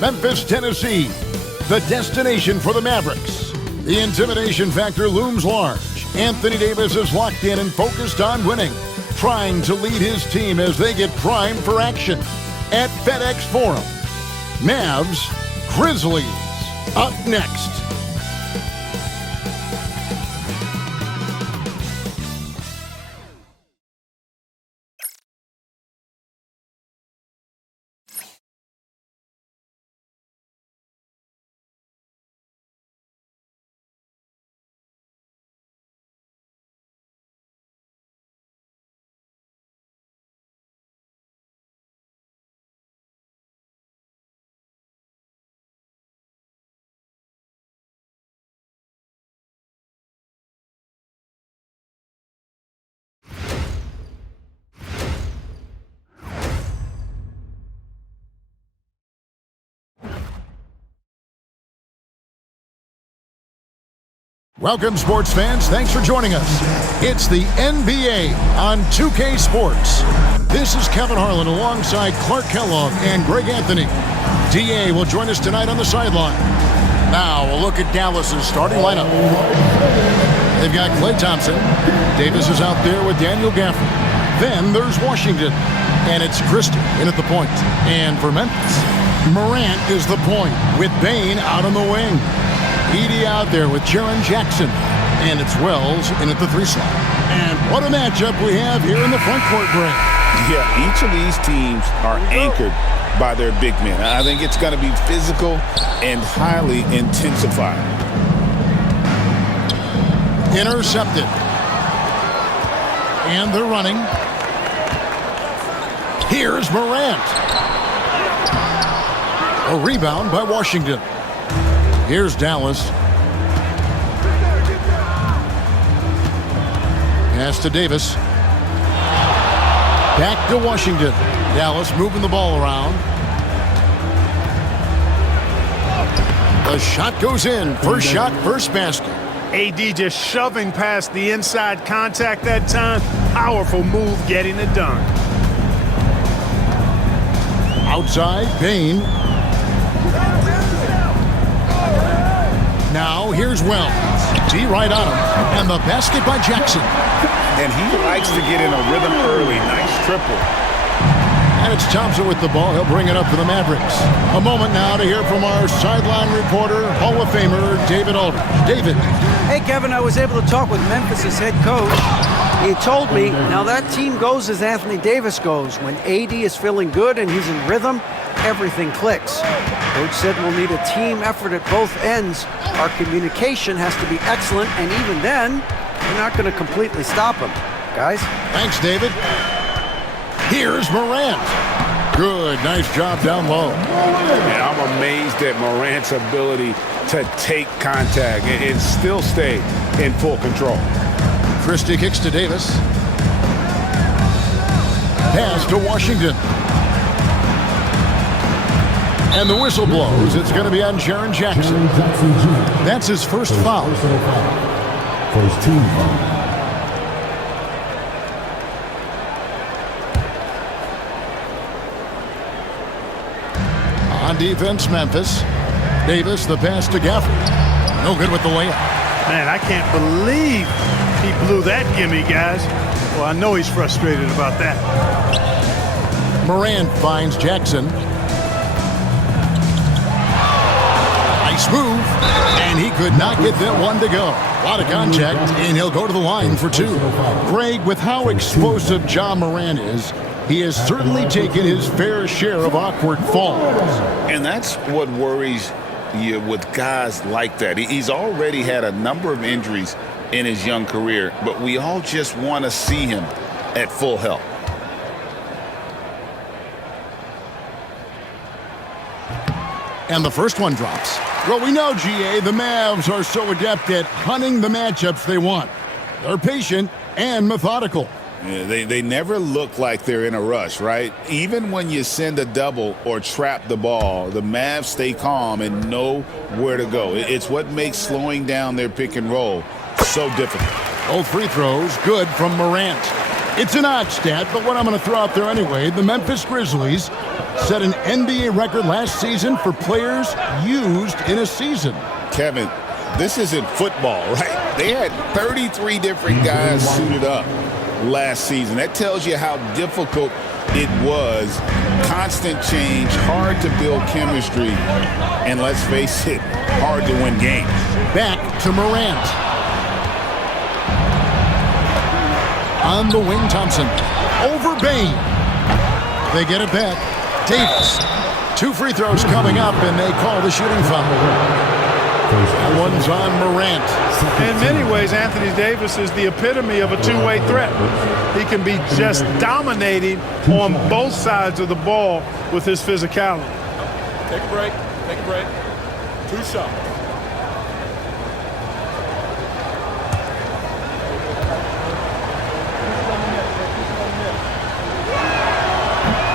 Memphis, Tennessee, the destination for the Mavericks. The intimidation factor looms large. Anthony Davis is locked in and focused on winning, trying to lead his team as they get primed for action. At FedEx Forum, Mavs Grizzlies up next. Welcome, sports fans. Thanks for joining us. It's the NBA on 2K Sports. This is Kevin Harlan alongside Clark Kellogg and Greg Anthony. DA will join us tonight on the sideline. Now we'll look at Dallas's starting lineup. They've got Klay Thompson. Davis is out there with Daniel Gafford. Then there's Washington, and it's Christie in at the point. And for Memphis, Morant is the point with Bane out on the wing. Edey out there with Jaren Jackson. And it's Wells in at the 3 slot. And what a matchup we have here in the front court, Greg. Yeah, each of these teams are anchored by their big men. I think it's going to be physical and highly intensified. Intercepted. And they're running. Here's Morant. A rebound by Washington. Here's Dallas. Pass to Davis. Back to Washington. Dallas moving the ball around. The shot goes in. First shot, first basket. AD just shoving past the inside contact that time. Powerful move getting it done. Outside, Bane. Now here's Wells. D right on him. And the basket by Jackson. And he likes to get in a rhythm early. Nice triple. And it's Thompson with the ball. He'll bring it up for the Mavericks. A moment now to hear from our sideline reporter, Hall of Famer, David Aldridge. David. Hey, Kevin, I was able to talk with Memphis' head coach. He told me, now that team goes as Anthony Davis goes. When AD is feeling good and he's in rhythm, everything clicks. Coach said we'll need a team effort at both ends. Our communication has to be excellent, and even then, we're not going to completely stop him. Guys? Thanks, David. Here's Morant. Good, nice job down low. And I'm amazed at Morant's ability to take contact and still stay in full control. Christie kicks to Davis. Pass to Washington. And the whistle blows. It's going to be on Jaren Jackson. That's his first foul. First team foul. On defense, Memphis. Davis, the pass to Gafford. No good with the layup. Man, I can't believe he blew that gimme, guys. Well, I know he's frustrated about that. Morant finds Jackson. Nice move, and he could not get that one to go. A lot of contact, and he'll go to the line for 2. Greg, with how explosive Ja Morant is, he has certainly taken his fair share of awkward falls. And that's what worries you with guys like that. He's already had a number of injuries in his young career, but we all just want to see him at full health. And the first one drops. Well, we know, GA, the Mavs are so adept at hunting the matchups they want. They're patient and methodical. Yeah, they never look like they're in a rush, right? Even when you send a double or trap the ball, the Mavs stay calm and know where to go. It's what makes slowing down their pick and roll so difficult. Both free throws good from Morant. It's an odd stat, but what I'm going to throw out there anyway, the Memphis Grizzlies set an NBA record last season for players used in a season. Kevin, this isn't football, right? They had 33 different guys suited up last season. That tells you how difficult it was. Constant change, hard to build chemistry, and let's face it, hard to win games. Back to Morant. On the wing, Thompson. Over Bain. They get it back. Davis. 2 free throws coming up, and they call the shooting foul. One's on Morant. In many ways, Anthony Davis is the epitome of a two-way threat. He can be just dominating on both sides of the ball with his physicality. Take a break. Take a break. 2 shots.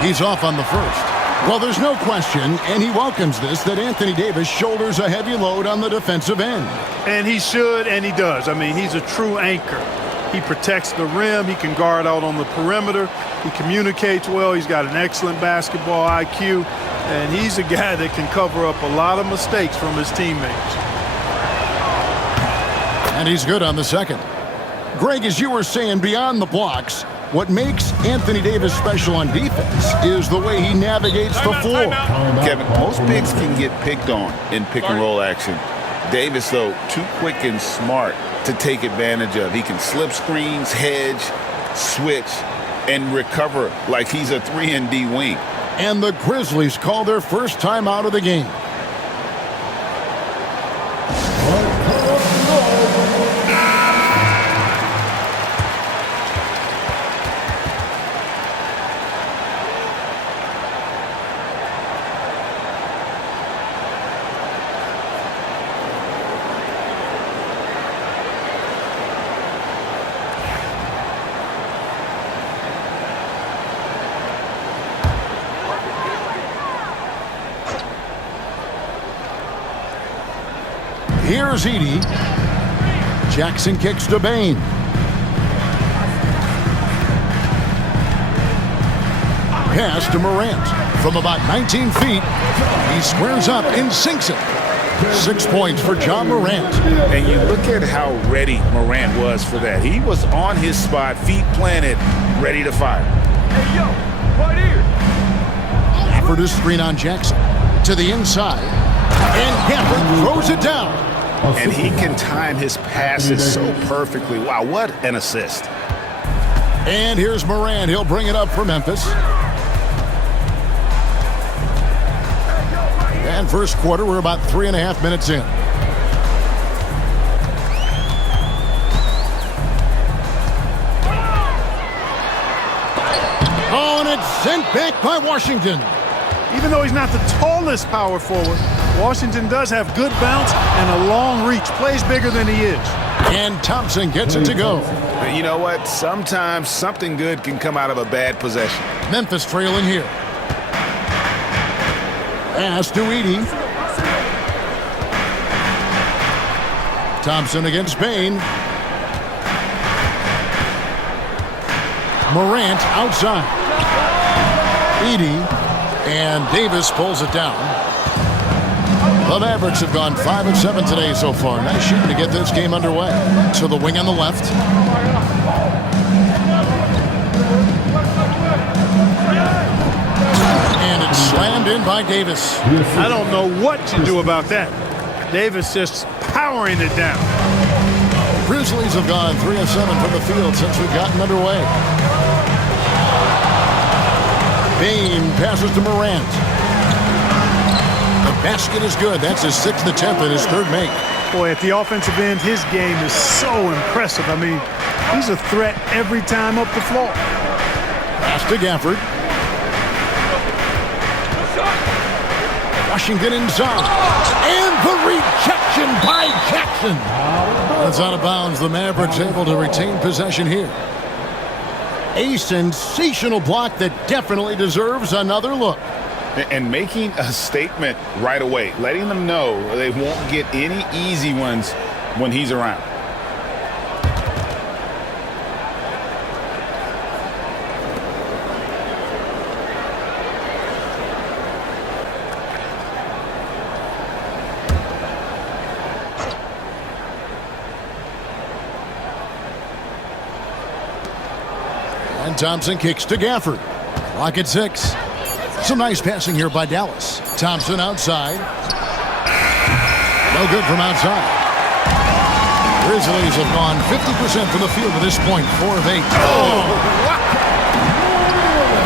He's off on the first. Well, there's no question, and he welcomes this, that Anthony Davis shoulders a heavy load on the defensive end. And he should, and he does. I mean, he's a true anchor. He protects the rim. He can guard out on the perimeter. He communicates well. He's got an excellent basketball IQ. And he's a guy that can cover up a lot of mistakes from his teammates. And he's good on the second. Greg, as you were saying, beyond the blocks, what makes Anthony Davis special on defense is the way he navigates the floor. Kevin, most bigs can get picked on in pick-and-roll action. Davis, though, too quick and smart to take advantage of. He can slip screens, hedge, switch, and recover like he's a 3-and-D wing. And the Grizzlies call their first time out of the game. Here's Edey. Jackson kicks to Bain. Pass to Morant. From about 19 feet, he squares up and sinks it. 6 points for John Morant. And you look at how ready Morant was for that. He was on his spot, feet planted, ready to fire. Hey, yo, right here. Gafford is screen on Jackson. To the inside. And Gafford throws it down. And he can time his passes so perfectly. Wow, what an assist. And here's Morant. He'll bring it up for Memphis. And first quarter, we're about 3.5 minutes in. Oh, and it's sent back by Washington. Even though he's not the tallest power forward, Washington does have good bounce and a long reach. Plays bigger than he is. And Thompson gets it to go. But you know what? Sometimes something good can come out of a bad possession. Memphis trailing here. Pass to Edey. Thompson against Bain. Morant outside. Edey. And Davis pulls it down. The Mavericks have gone 5 of 7 today so far. Nice shooting to get this game underway. To the wing on the left. And it's slammed in by Davis. I don't know what to do about that. Davis just powering it down. Grizzlies have gone 3 of 7 from the field since we've gotten underway. Bain passes to Morant. The basket is good. That's his 6th attempt and his 3rd make. Boy, at the offensive end, his game is so impressive. I mean, he's a threat every time up the floor. Pass to Gafford. Washington inside. And the rejection by Jackson. That's out of bounds. The Mavericks able to retain possession here. A sensational block that definitely deserves another look. And making a statement right away, letting them know they won't get any easy ones when he's around. And Thompson kicks to Gafford. Clock at 6. Some nice passing here by Dallas. Thompson outside. No good from outside. Grizzlies have gone 50% from the field at this point, 4 of 8. Oh!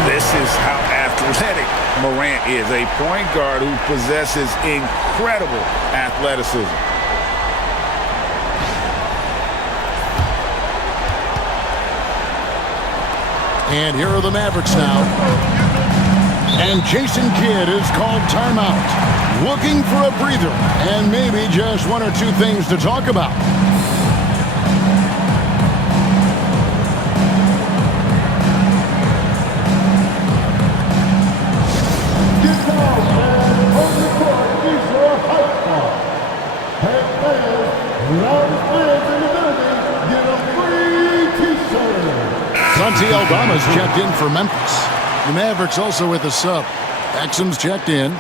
This is how athletic Morant is, a point guard who possesses incredible athleticism. And here are the Mavericks now. And Jason Kidd is called timeout. Looking for a breather and maybe just 1 or 2 things to talk about. Santi Aldama's checked in for Memphis. The Mavericks also with a sub. Exum's checked in.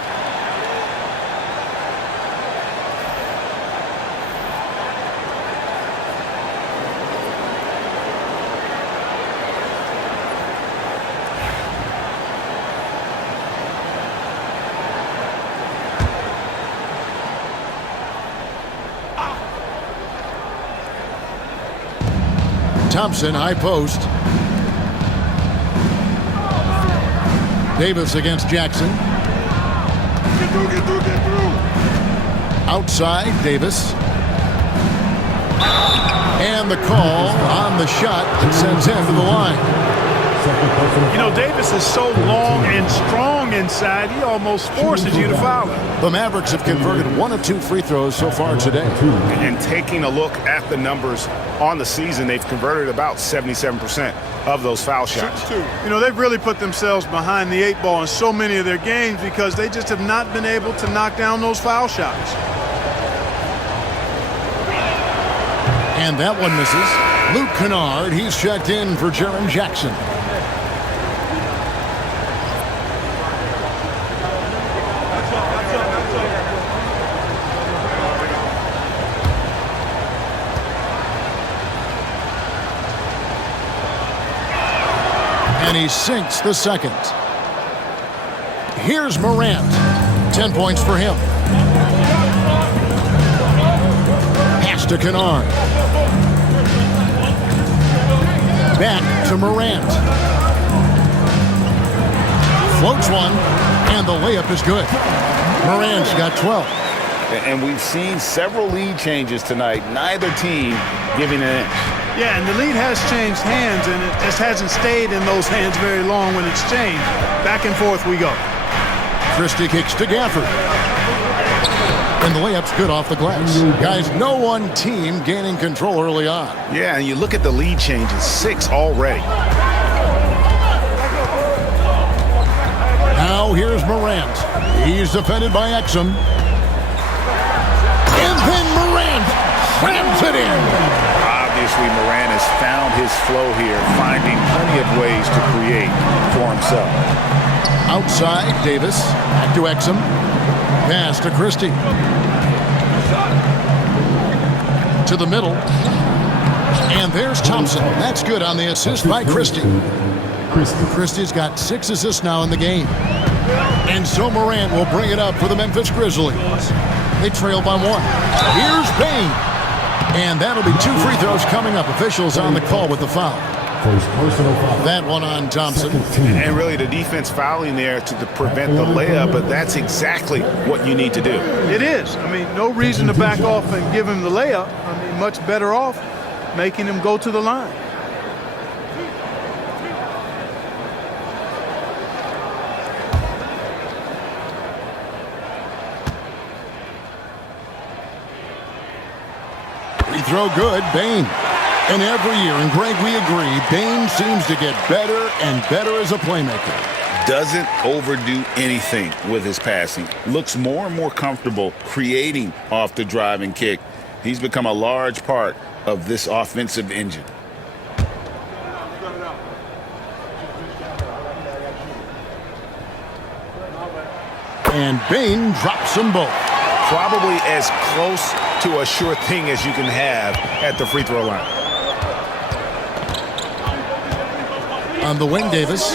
Thompson, high post. Davis against Jackson. Get through, get through, get through. Outside, Davis. And the call on the shot that sends him to the line. You know, Davis is so long and strong inside, he almost forces you to foul him. The Mavericks have converted 1 of 2 free throws so far today. And taking a look at the numbers on the season, they've converted about 77% of those foul shots. You know, they've really put themselves behind the 8 ball in so many of their games because they just have not been able to knock down those foul shots. And that one misses. Luke Kennard, he's checked in for Jaren Jackson. And he sinks the second. Here's Morant. 10 points for him. Pass to Kennard. Back to Morant. Floats one, and the layup is good. Morant's got 12. And we've seen several lead changes tonight. Neither team giving an inch. Yeah, and the lead has changed hands, and it just hasn't stayed in those hands very long when it's changed. Back and forth we go. Christie kicks to Gafford. And the layup's good off the glass. Guys, no one team gaining control early on. Yeah, and you look at the lead changes, 6 already. Now here's Morant. He's defended by Exum. And then Morant slams it in. Obviously, Morant has found his flow here, finding plenty of ways to create for himself. Outside, Davis. Back to Exum. Pass to Christie. To the middle. And there's Thompson. That's good on the assist by Christie. Christie's got 6 assists now in the game. And so Morant will bring it up for the Memphis Grizzlies. They trail by 1. Here's Payne. And that'll be 2 free throws coming up. Officials on the call with the foul. First personal foul. That one on Thompson. And really the defense fouling there to prevent the layup, but that's exactly what you need to do. It is. I mean, no reason to back off and give him the layup. I mean, much better off making him go to the line. Free throw good, Bane. And every year, and Greg, we agree, Bane seems to get better and better as a playmaker. Doesn't overdo anything with his passing. Looks more and more comfortable creating off the drive and kick. He's become a large part of this offensive engine. And Bane drops them both. Probably as close to a sure thing as you can have at the free throw line. On the wing, Davis.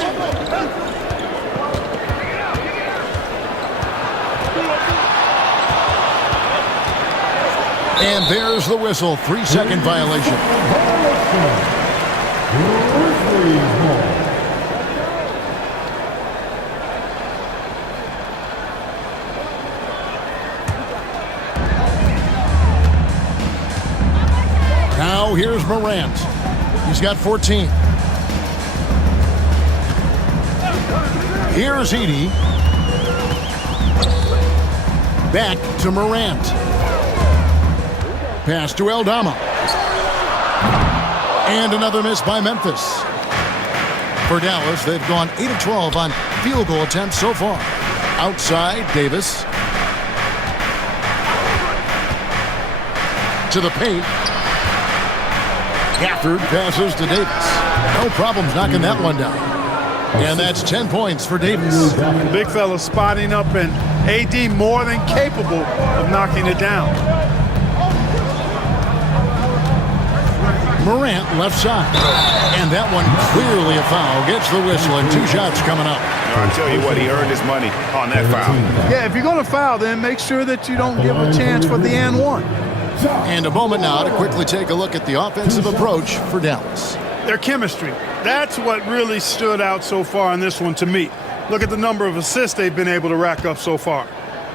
And there's the whistle. 3-second violation. Now here's Morant. He's got 14. Here's Edey. Back to Morant. Pass to Dalla. And another miss by Memphis. For Dallas, they've gone 8 of 12 on field goal attempts so far. Outside, Davis. To the paint. Gafford passes to Davis. No problems knocking that one down. And that's 10 points for Davis. Big fella spotting up, and AD more than capable of knocking it down. Morant left side. And that one clearly a foul. Gets the whistle and 2 shots coming up. I'll tell you what, he earned his money on that foul. Yeah, if you're going to foul, then make sure that you don't give a chance for the and one. And a moment now to quickly take a look at the offensive approach for Dallas. Their chemistry. That's what really stood out so far in this one to me. Look at the number of assists they've been able to rack up so far.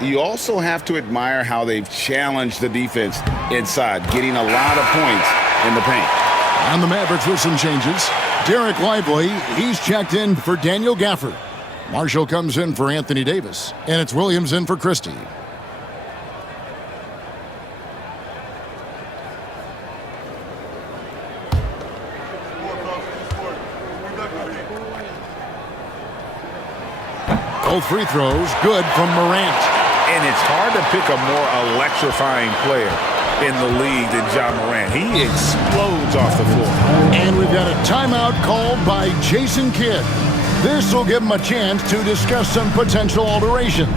You also have to admire how they've challenged the defense inside, getting a lot of points in the paint. On the Mavericks with some changes. Derek Lively, he's checked in for Daniel Gafford. Marshall comes in for Anthony Davis. And it's Williams in for Christie. Both free throws good from Morant. And it's hard to pick a more electrifying player in the league than John Morant. He explodes off the floor. And we've got a timeout called by Jason Kidd. This will give him a chance to discuss some potential alterations.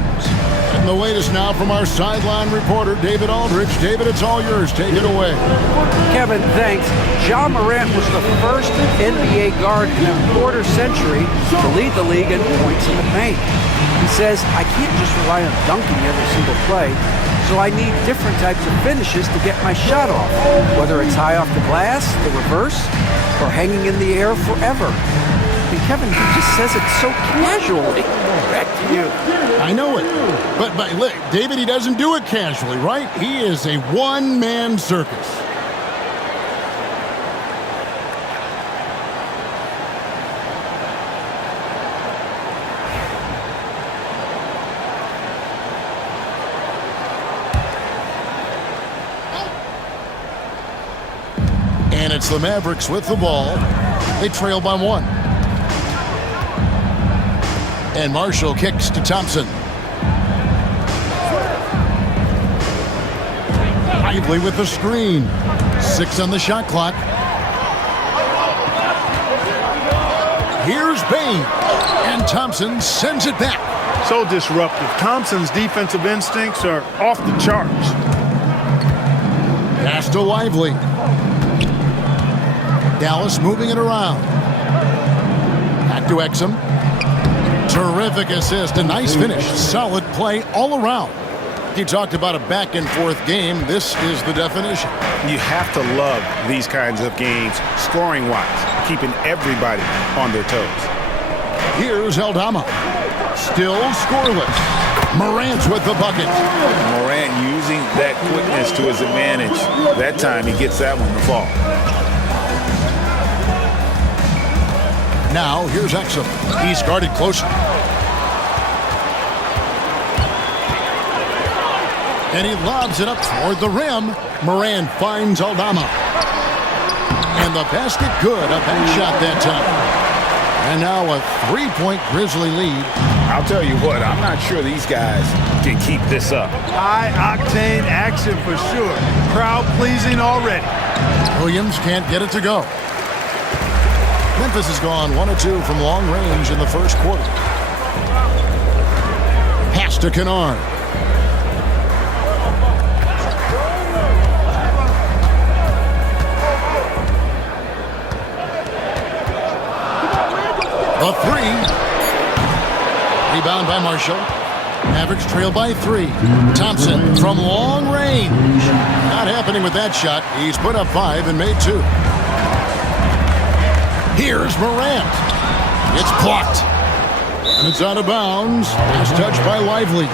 And the latest now from our sideline reporter, David Aldridge. David, it's all yours. Take it away. Kevin, thanks. Ja Morant was the first NBA guard in a quarter century to lead the league in points in the paint. He says, I can't just rely on dunking every single play, so I need different types of finishes to get my shot off, whether it's high off the glass, the reverse, or hanging in the air forever. And Kevin, he just says it so casually. Back to you. I know it. But look, David, he doesn't do it casually, right? He is a one-man circus. And it's the Mavericks with the ball. They trail by 1. And Marshall kicks to Thompson. Lively with the screen. 6 on the shot clock. Here's Bain. And Thompson sends it back. So disruptive. Thompson's defensive instincts are off the charts. Pass to Lively. Dallas moving it around. Back to Exum. Terrific assist, a nice finish. Solid play all around. He talked about a back-and-forth game. This is the definition. You have to love these kinds of games, scoring-wise, keeping everybody on their toes. Here's Dalla. Still scoreless. Morant's with the bucket. Morant using that quickness to his advantage. That time he gets that one to fall. Now here's Exum. He's guarded closer. And he lobs it up toward the rim. Morant finds Dalla. And the basket good. A back shot that time. And now a 3-point Grizzly lead. I'll tell you what, I'm not sure these guys can keep this up. High-octane action for sure. Crowd-pleasing already. Williams can't get it to go. Memphis has gone 1 of 2 from long range in the first quarter. Pass to Kennard. rebound by Marshall. Mavericks trail by 3. Thompson from long range. Not happening with that shot. He's put up 5 and made 2. Here's Morant. It's blocked. And it's out of bounds. It's touched by Lively.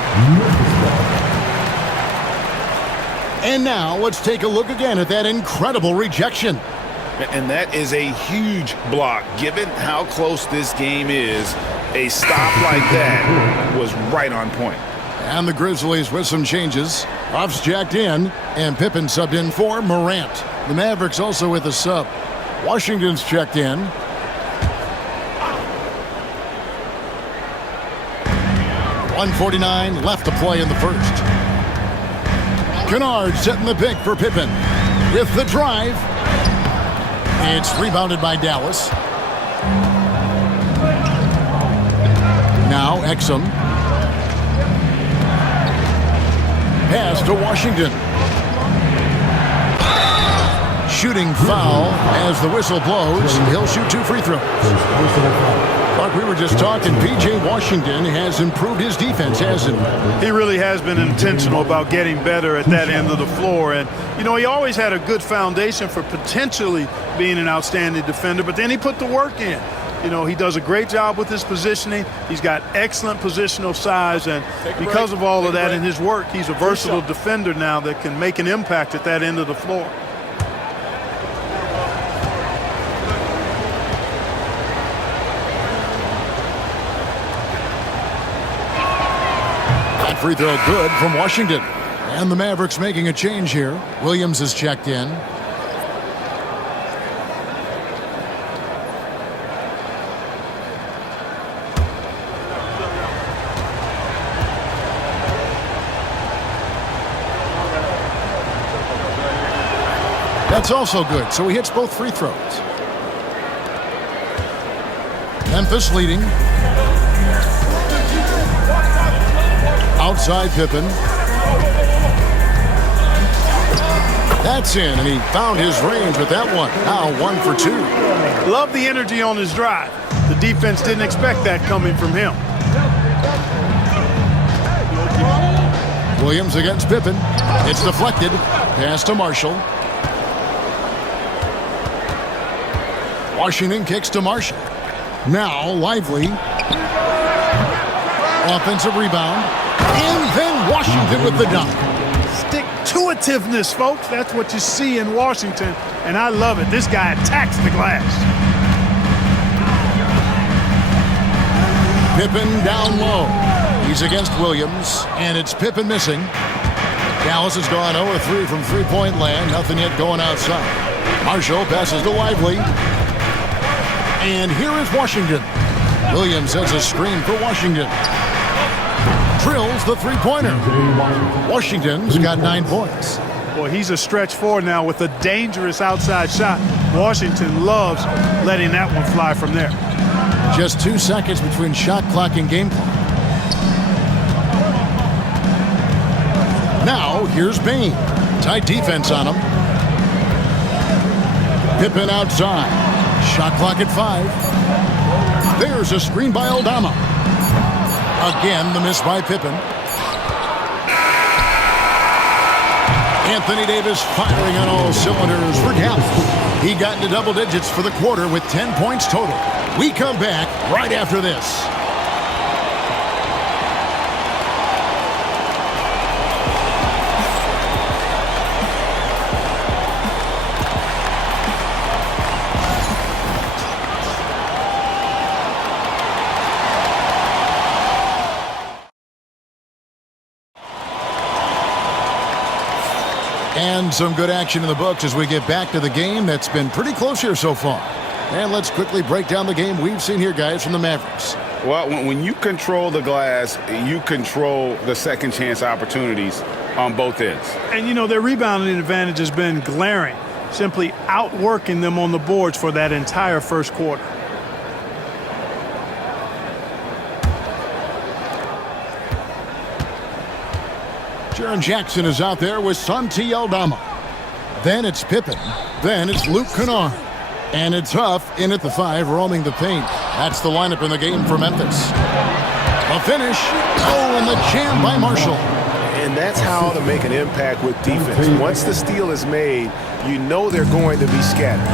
And now let's take a look again at that incredible rejection. And that is a huge block. Given how close this game is, a stop like that was right on point. And the Grizzlies with some changes. Ruff's jacked in, and Pippen subbed in for Morant. The Mavericks also with a sub. Washington's checked in. .149 left to play in the first. Kennard setting the pick for Pippen. With the drive. It's rebounded by Dallas. Now Exum. Pass to Washington. Shooting foul as the whistle blows. He'll shoot 2 free throws. Mark, we were just talking. P.J. Washington has improved his defense, hasn't he? He really has been intentional about getting better at that end of the floor. And, you know, he always had a good foundation for potentially being an outstanding defender, but then he put the work in. You know, he does a great job with his positioning. He's got excellent positional size, and because of all of that in his work, he's a versatile defender now that can make an impact at that end of the floor. That free throw good from Washington. And the Mavericks making a change here. Williams is checked in. That's also good, so he hits both free throws. Memphis leading. Outside Pippen. That's in, and he found his range with that one. Now 1 for 2. Love the energy on his drive. The defense didn't expect that coming from him. Williams against Pippen. It's deflected. Pass to Marshall. Washington kicks to Marshall. Now Lively. Offensive rebound. And then Washington with the dunk. Stick-to-itiveness, folks. That's what you see in Washington, and I love it. This guy attacks the glass. Pippen down low. He's against Williams, and it's Pippen missing. Dallas has gone 0-3 from three-point land. Nothing yet going outside. Marshall passes to Lively. And here is Washington. Williams sends a screen for Washington. Drills the three-pointer. Washington's got 9 points. Boy, he's a stretch four now with a dangerous outside shot. Washington loves letting that one fly from there. Just 2 seconds between shot clock and game clock. Now, here's Bain. Tight defense on him. Pippen outside. Shot clock at 5. There's a screen by Dalla. Again, the miss by Pippen. Anthony Davis firing on all cylinders for Dallas. He got into double digits for the quarter with 10 points total. We come back right after this. And some good action in the books as we get back to the game that's been pretty close here so far. And let's quickly break down the game we've seen here, guys, from the Mavericks. Well, when you control the glass, you control the second chance opportunities on both ends. And, you know, their rebounding advantage has been glaring, simply outworking them on the boards for that entire first quarter. Jaren Jackson is out there with Santi Aldama. Then it's Pippen. Then it's Luke Kennard. And it's Huff in at the 5, roaming the paint. That's the lineup in the game for Memphis. A finish. Oh, and the jam by Marshall. And that's how to make an impact with defense. Once the steal is made, you know they're going to be scattered.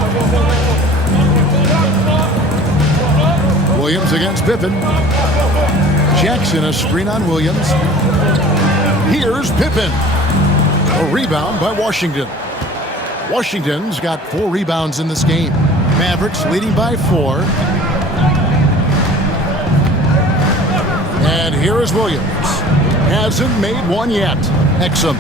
Williams against Pippen. Jackson a screen on Williams. Here's Pippen. A rebound by Washington. Washington's got 4 rebounds in this game. Mavericks leading by 4. And here is Williams. Hasn't made one yet. Exum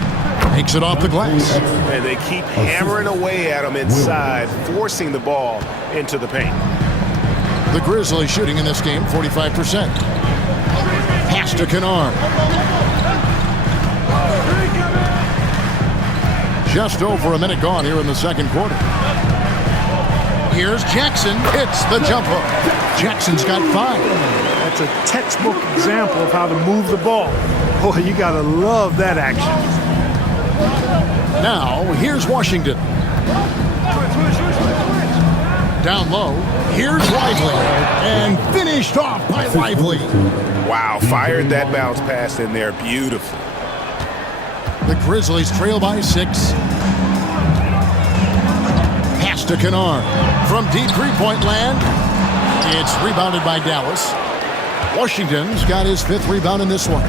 makes it off the glass. And they keep hammering away at him inside, forcing the ball into the paint. The Grizzlies shooting in this game 45%. Pass to Kennard. Just over a minute gone here in the second quarter. Here's Jackson. Hits the jump hook. Jackson's got 5. That's a textbook example of how to move the ball. Boy, you got to love that action. Now, here's Washington. Down low, here's Lively. And finished off by Lively. Wow, fired that bounce pass in there. Beautiful. The Grizzlies trail by 6. Pass to Kennard. From deep three-point land. It's rebounded by Dallas. Washington's got his 5th rebound in this one.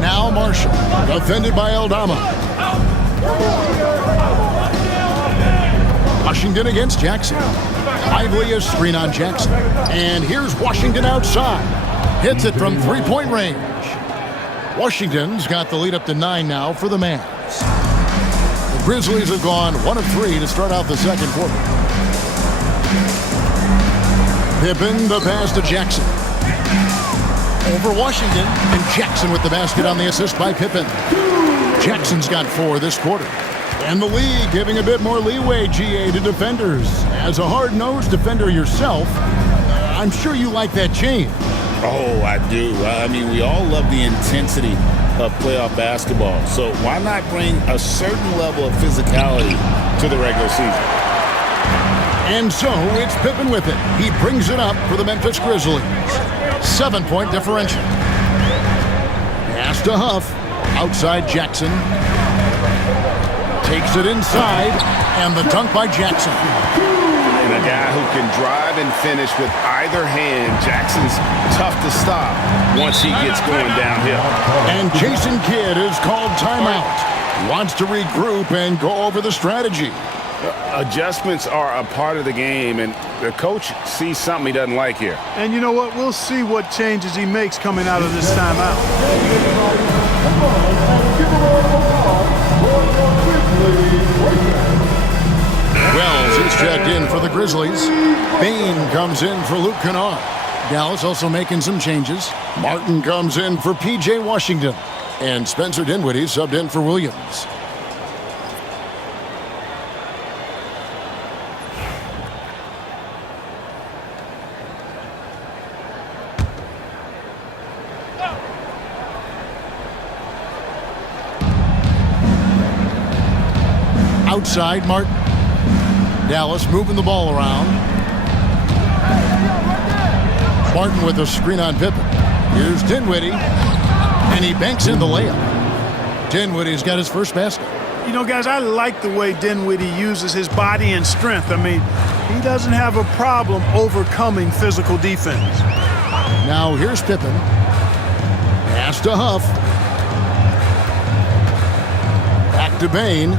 Now Marshall, defended by Aldama. Washington against Jackson. Lively a screen on Jackson. And here's Washington outside. Hits it from three-point range. Washington's got the lead up to 9 now for the Mavs. The Grizzlies have gone 1 of 3 to start out the second quarter. Pippen, the pass to Jackson. Over Washington, and Jackson with the basket on the assist by Pippen. Jackson's got 4 this quarter. And the league giving a bit more leeway, GA, to defenders. As a hard-nosed defender yourself, I'm sure you like that change. Oh, I do. I mean, we all love the intensity of playoff basketball. So why not bring a certain level of physicality to the regular season? And so it's Pippen with it. He brings it up for the Memphis Grizzlies. 7-point differential. Pass to Huff. Outside Jackson. Takes it inside. And the dunk by Jackson. And a guy who can drive and finish with either hand. Jackson's tough to stop once he gets going downhill. And Jason Kidd is called timeout. Wants to regroup and go over the strategy. Adjustments are a part of the game, and the coach sees something he doesn't like here. And you know what? We'll see what changes he makes coming out of this timeout. Wells is checked in for the Grizzlies. Bain comes in for Luke Kennard. Dallas also making some changes. Martin comes in for P.J. Washington. And Spencer Dinwiddie subbed in for Williams. Outside, Martin. Dallas moving the ball around. Martin with a screen on Pippen. Here's Dinwiddie. And he banks in the layup. Dinwiddie's got his first basket. You know, guys, I like the way Dinwiddie uses his body and strength. I mean, he doesn't have a problem overcoming physical defense. Now here's Pippen. Pass to Huff. Back to Bain.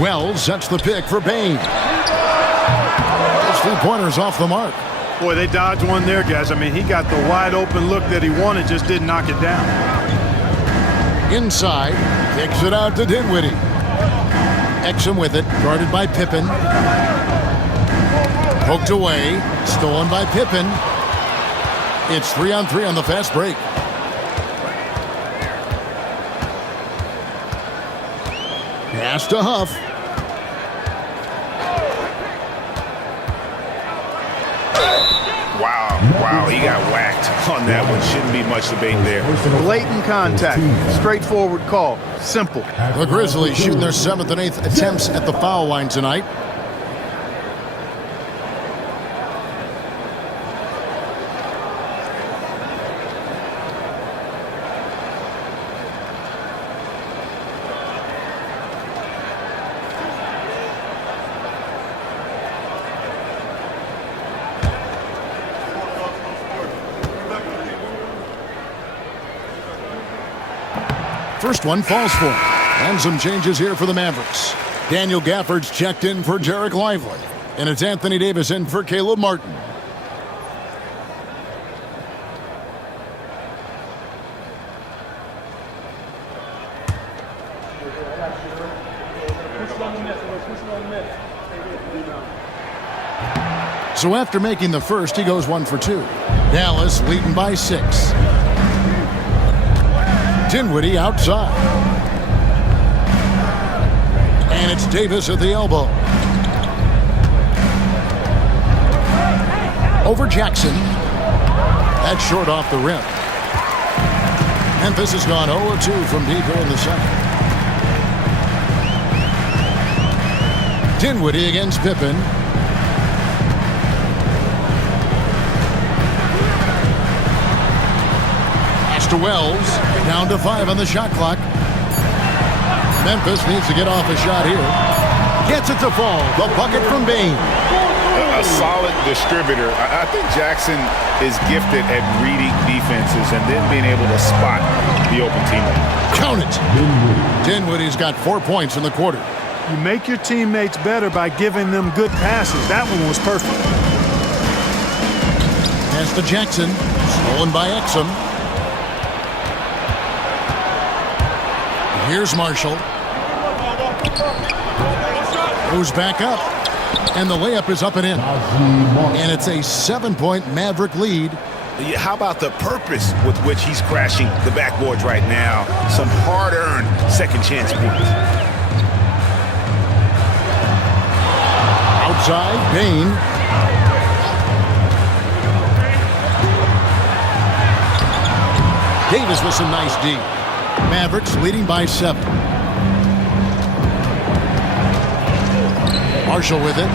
Wells sets the pick for Bain. Those 3-pointers off the mark. Boy, they dodged one there, guys. I mean, he got the wide open look that he wanted, just didn't knock it down. Inside, kicks it out to Dinwiddie. Exum with it, guarded by Pippen. Poked away, stolen by Pippen. It's 3-on-3 on the fast break. Pass to Huff. Wow, he got whacked on that one. Shouldn't be much debate there. Blatant contact, straightforward call, simple. The Grizzlies shooting their 7th and 8th attempts at the foul line tonight. First one falls for him. And some changes here for the Mavericks. Daniel Gafford's checked in for Jarek Lively. And it's Anthony Davis in for Caleb Martin. So after making the first, he goes 1 for 2. Dallas leading by 6. Dinwiddie outside. And it's Davis at the elbow. Over Jackson. That's short off the rim. Memphis has gone 0-2 from deep here in the second. Dinwiddie against Pippen. Pass to Wells. Down to 5 on the shot clock. Memphis needs to get off a shot here. Gets it to fall. The bucket from Bane. A solid distributor. I think Jackson is gifted at reading defenses and then being able to spot the open teammate. Count it. Dinwiddie's got 4 points in the quarter. You make your teammates better by giving them good passes. That one was perfect. Pass to Jackson. Stolen by Exum. Here's Marshall. Goes back up. And the layup is up and in. And it's a 7-point Maverick lead. How about the purpose with which he's crashing the backboards right now? Some hard-earned second chance points. Outside, Bane. Davis with some nice D. Mavericks leading by 7. Marshall with it.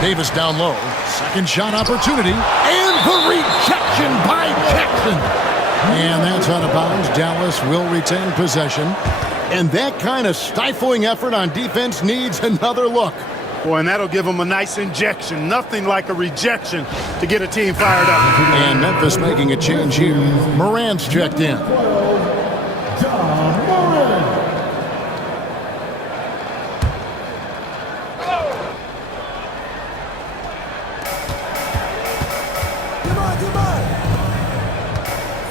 Davis down low. Second shot opportunity. And the rejection by Jackson. And that's out of bounds. Dallas will retain possession. And that kind of stifling effort on defense needs another look. Boy, and that'll give them a nice injection. Nothing like a rejection to get a team fired up. And Memphis making a change here. Morant's checked in.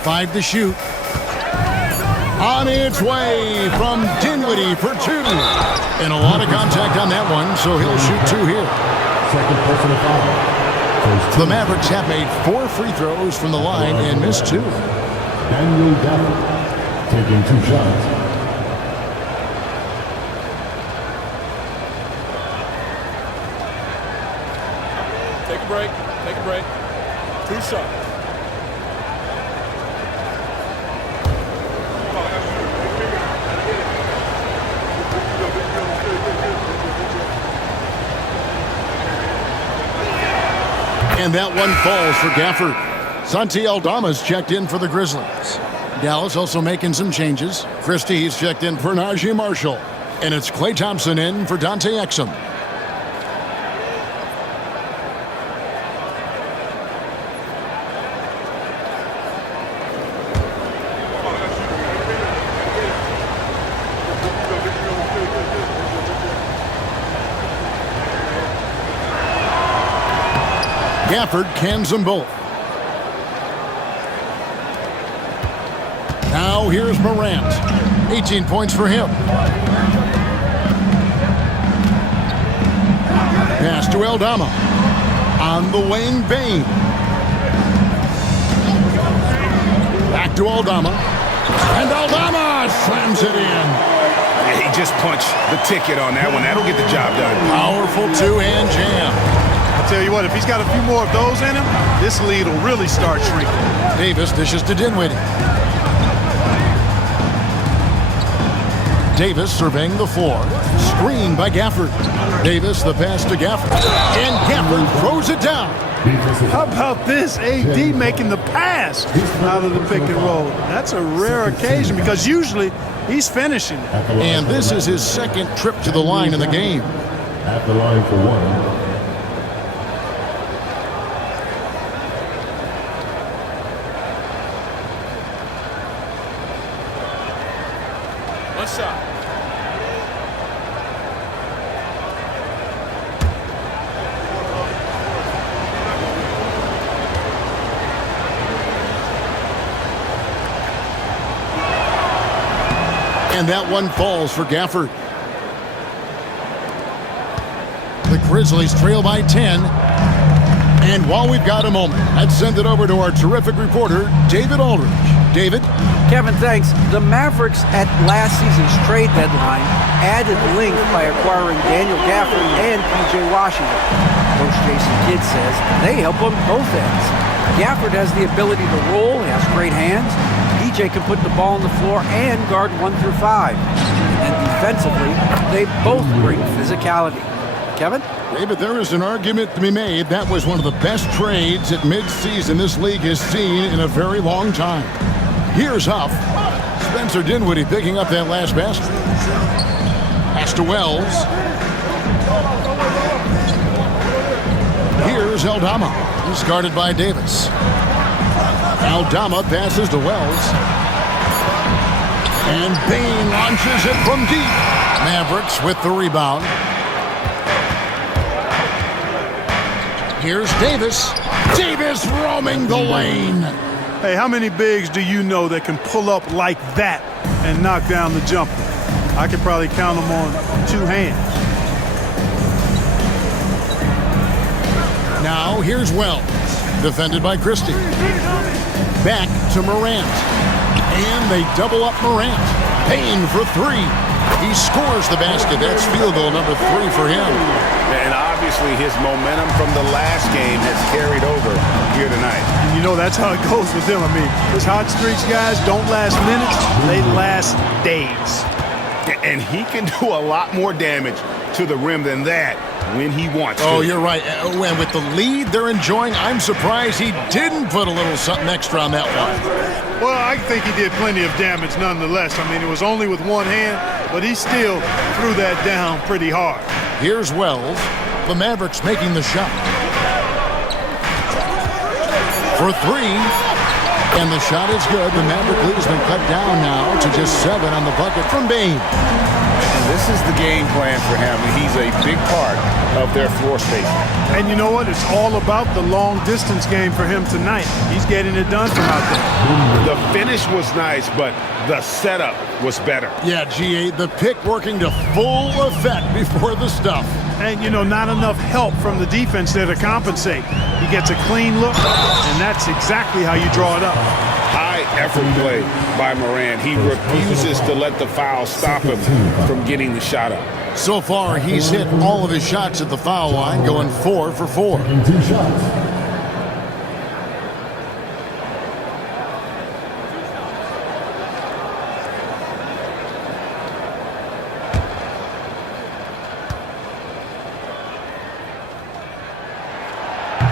Five to shoot. On its way from Dinwiddie for 2. And a lot of contact on that one, so he'll shoot 2 here. Second personal foul. The Mavericks have made 4 free throws from the line and missed 2. Daniel Gafford taking 2 shots. Take a break. Take a break. 2 shots. And that one falls for Gafford. Santi Aldama's checked in for the Grizzlies. Dallas also making some changes. Christie's checked in for Najee Marshall. And it's Klay Thompson in for Dante Exum. Gafford cans them both. Now here's Morant. 18 points for him. Pass to Aldama. On the wing, Bane. Back to Aldama. And Aldama slams it in. He just punched the ticket on that one. That'll get the job done. Powerful two-hand jam. I'll tell you what, if he's got a few more of those in him, this lead will really start shrinking. Davis dishes to Dinwiddie. Davis surveying the floor. Screen by Gafford. Davis the pass to Gafford. And Gafford throws it down. How about this? AD making the pass out of the pick and roll. That's a rare occasion because usually he's finishing. And this is his second trip to the line in the game. At the line for 1. One shot. And that one falls for Gafford. The Grizzlies trail by 10. And while we've got a moment, let's send it over to our terrific reporter, David Aldridge. David? Kevin, thanks. The Mavericks at last season's trade deadline added length by acquiring Daniel Gafford and P.J. Washington. Coach Jason Kidd says they help on both ends. Gafford has the ability to roll, he has great hands. P.J. can put the ball on the floor and guard 1 through 5. And defensively, they both bring physicality. Kevin? David, there is an argument to be made. That was one of the best trades at mid-season this league has seen in a very long time. Here's Huff. Spencer Dinwiddie picking up that last basket. Pass to Wells. Here's Aldama. He's guarded by Davis. Aldama passes to Wells. And Bane launches it from deep. Mavericks with the rebound. Here's Davis. Davis roaming the lane. Hey, how many bigs do you know that can pull up like that and knock down the jumper? I could probably count them on 2 hands. Now here's Wells, defended by Christie. Back to Morant. And they double up Morant. Payne for 3. He scores the basket. That's field goal number 3 for him. And obviously his momentum from the last game has carried over here tonight. And you know, that's how it goes with him. I mean, his hot streaks, guys, don't last minutes. They last days. And he can do a lot more damage to the rim than that when he wants to. Oh, you're right. And with the lead they're enjoying, I'm surprised he didn't put a little something extra on that one. Well, I think he did plenty of damage nonetheless. I mean, it was only with one hand, but he still threw that down pretty hard. Here's Wells. The Mavericks making the shot. For 3. And the shot is good. The Maverick lead has been cut down now to just 7 on the bucket from Bane. And this is the game plan for him. He's a big part of their floor space. And you know what? It's all about the long-distance game for him tonight. He's getting it done from out there. The finish was nice, but the setup was better. Yeah, GA, the pick working to full effect before the stuff. And, you know, not enough help from the defense there to compensate. He gets a clean look, and that's exactly how you draw it up. High effort play by Morant. He refuses to let the foul stop him from getting the shot up. So far, he's hit all of his shots at the foul line, going 4 for 4. 2 shots.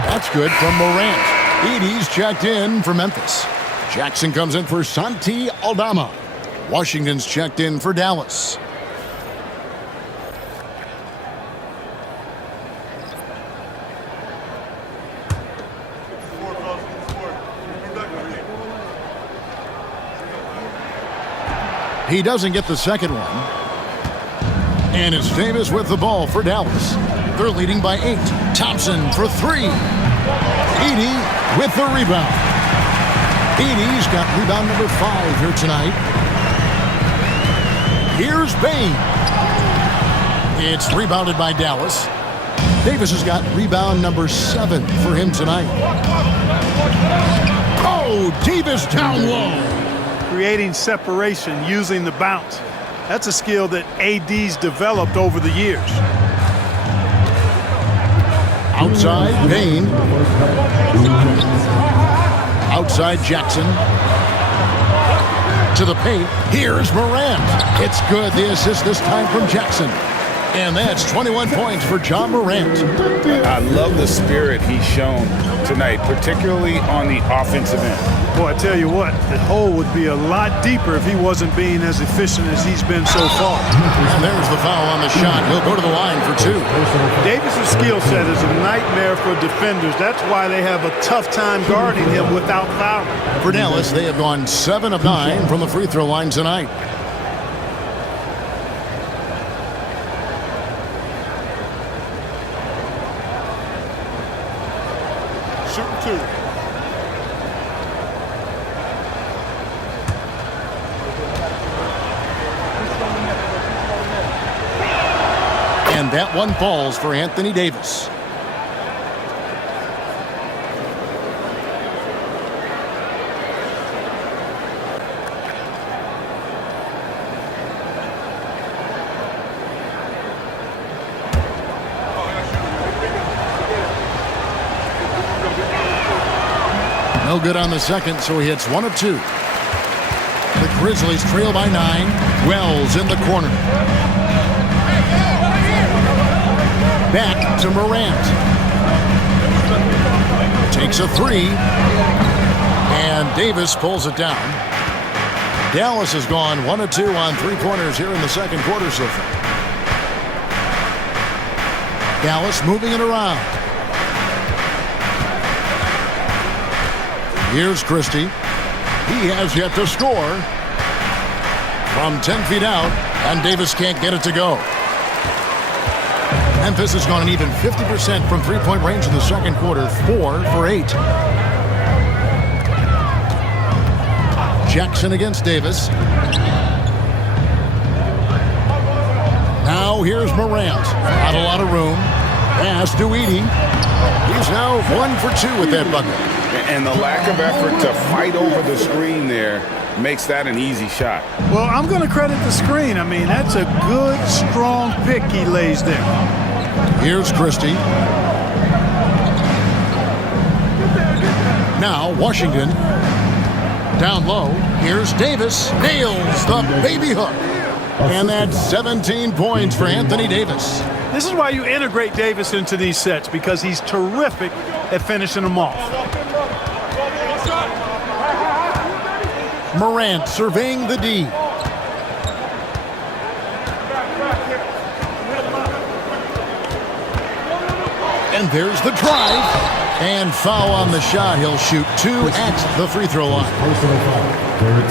That's good from Morant. Edey's checked in for Memphis. Jackson comes in for Santi Aldama. Washington's checked in for Dallas. He doesn't get the second one. And it's Davis with the ball for Dallas. They're leading by 8. Thompson for 3. Edey with the rebound. Edey's got rebound number 5 here tonight. Here's Bane. It's rebounded by Dallas. Davis has got rebound number 7 for him tonight. Oh, Davis down low. Creating separation using the bounce. That's a skill that AD's developed over the years. Outside, Bane. Outside, Jackson. To the paint. Here's Morant. It's good. The assist this time from Jackson. And that's 21 points for John Morant. I love the spirit he's shown tonight, particularly on the offensive end. Boy, I tell you what, the hole would be a lot deeper if he wasn't being as efficient as he's been so far. And there's the foul on the shot. He'll go to the line for 2. Davis's skill set is a nightmare for defenders. That's why they have a tough time guarding him without fouling. For Dallas, they have gone 7 of 9 from the free throw line tonight. And that one falls for Anthony Davis. No good on the second, so he hits 1 of 2. The Grizzlies trail by 9. Wells in the corner. Back to Morant. Takes a 3. And Davis pulls it down. Dallas has gone 1 of 2 on 3-pointers here in the second quarter so far. Dallas moving it around. Here's Christie. He has yet to score. From 10 feet out, and Davis can't get it to go. Memphis has gone an even 50% from three-point range in the second quarter, 4 for 8. Jackson against Davis. Now here's Morant. Not a lot of room. Pass to Edey. He's now 1 for 2 with that bucket. And the lack of effort to fight over the screen there makes that an easy shot. Well, I'm going to credit the screen. I mean, that's a good, strong pick he lays there. Here's Christie. Now Washington. Down low. Here's Davis. Nails the baby hook. And that's 17 points for Anthony Davis. This is why you integrate Davis into these sets, because he's terrific at finishing them off. Morant surveying the D. And there's the drive. And foul on the shot. He'll shoot 2 at the free throw line.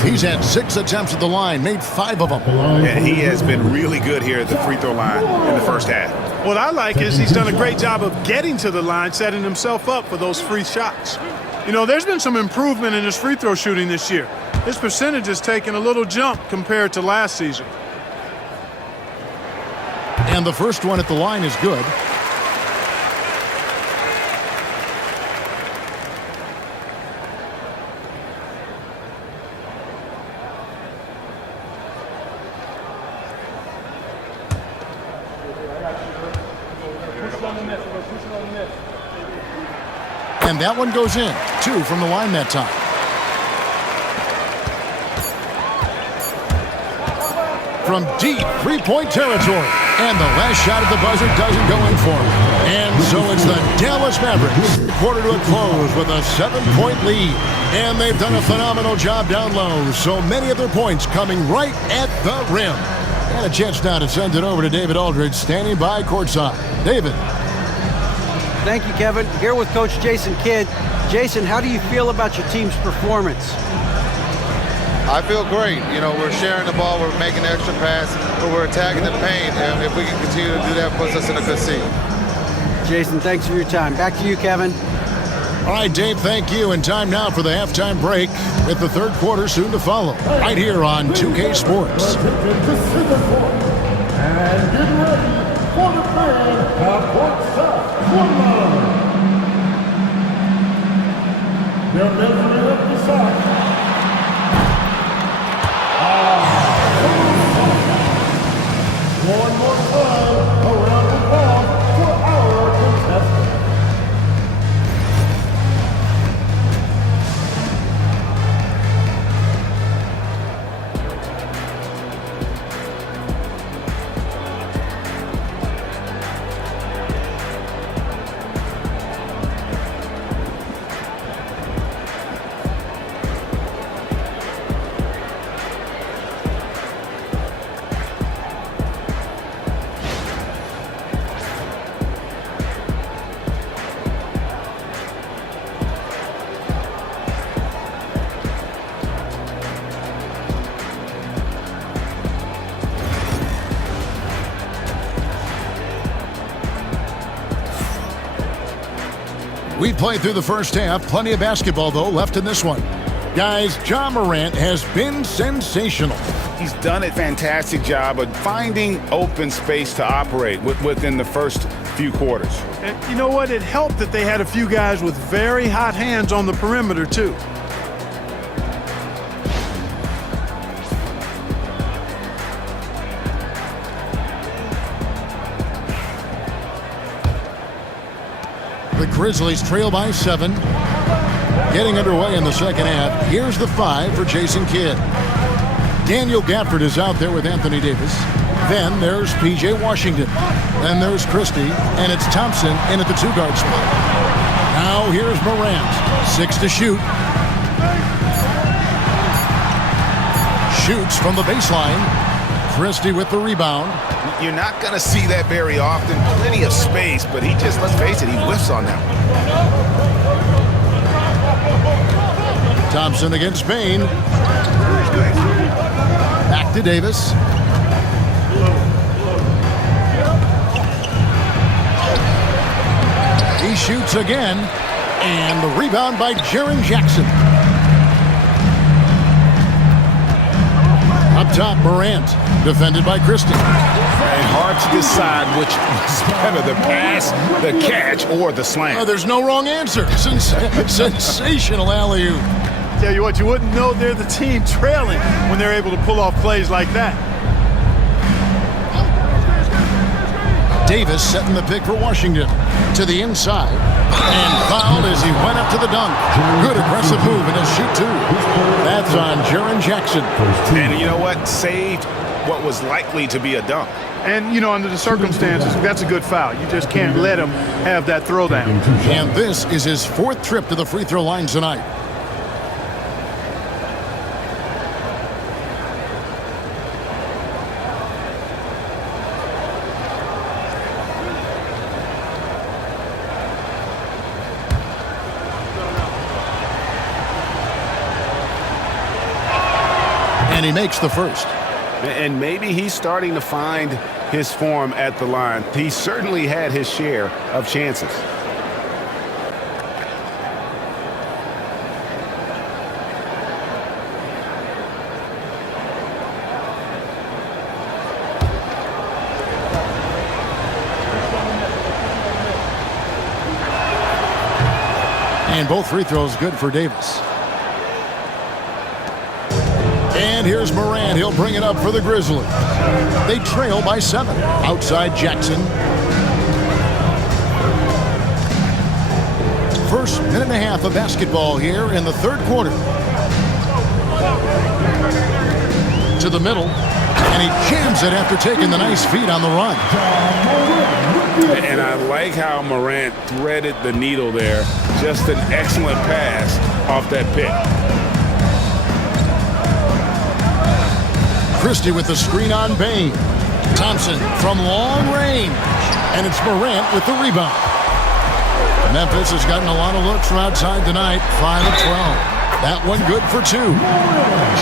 He's had 6 attempts at the line, made 5 of them. And he has been really good here at the free throw line in the first half. What I like is he's done a great job of getting to the line, setting himself up for those free shots. You know, there's been some improvement in his free throw shooting this year. His percentage has taken a little jump compared to last season. And the first one at the line is good. And that one goes in. 2 from the line that time. From deep three-point territory. And the last shot at the buzzer doesn't go in for him. And so it's the Dallas Mavericks. Quarter to a close with a 7-point lead. And they've done a phenomenal job down low. So many of their points coming right at the rim. And a chance now to send it over to David Aldridge, standing by courtside. David. Thank you, Kevin. Here with Coach Jason Kidd. Jason, how do you feel about your team's performance? I feel great. You know, we're sharing the ball, we're making the extra pass, but we're attacking the paint, and if we can continue to do that, puts us in a good seat. Jason, thanks for your time. Back to you, Kevin. All right, Dave, thank you. And time now for the halftime break with the third quarter soon to follow. Right here on 2K Sports. And get ready for the third half-court they're measuring up the shot. One more time around the ball for our contestant. We played through the first half. Plenty of basketball, though, left in this one. Guys, Ja Morant has been sensational. He's done a fantastic job of finding open space to operate within the first few quarters. And you know what? It helped that they had a few guys with very hot hands on the perimeter, too. The Grizzlies trail by 7. Getting underway in the second half. Here's the 5 for Jason Kidd. Daniel Gafford is out there with Anthony Davis. Then there's P.J. Washington. Then there's Christie, and it's Thompson in at the 2-guard spot. Now here's Morant. 6 to shoot. Shoots from the baseline. Christie with the rebound. You're not going to see that very often. Plenty of space, but he just, let's face it, he whiffs on that one. Thompson against Payne. Back to Davis. He shoots again. And the rebound by Jaren Jackson. Up top, Morant. Defended by Christie. And hard to decide which is better, the pass, the catch, or the slam. Oh, there's no wrong answer. Sensational alley-oop. Tell you what, you wouldn't know they're the team trailing when they're able to pull off plays like that. Davis setting the pick for Washington. To the inside. And fouled as he went up to the dunk. Good aggressive move and he'll shoot 2. That's on Jaren Jackson. And you know what? Saved what was likely to be a dunk. And, you know, under the circumstances, that's a good foul. You just can't let him have that throwdown. And this is his 4th trip to the free throw line tonight. And he makes the first. And maybe he's starting to find his form at the line. He certainly had his share of chances. And both free throws good for Davis. And here's Morant. He'll bring it up for the Grizzlies. They trail by 7. Outside Jackson. First minute and a half of basketball here in the 3rd quarter. To the middle. And he jams it after taking the nice feed on the run. And I like how Morant threaded the needle there. Just an excellent pass off that pick. Christie with the screen on Payne. Thompson from long range. And it's Morant with the rebound. Memphis has gotten a lot of looks from outside tonight. 5 of 12. That one good for 2.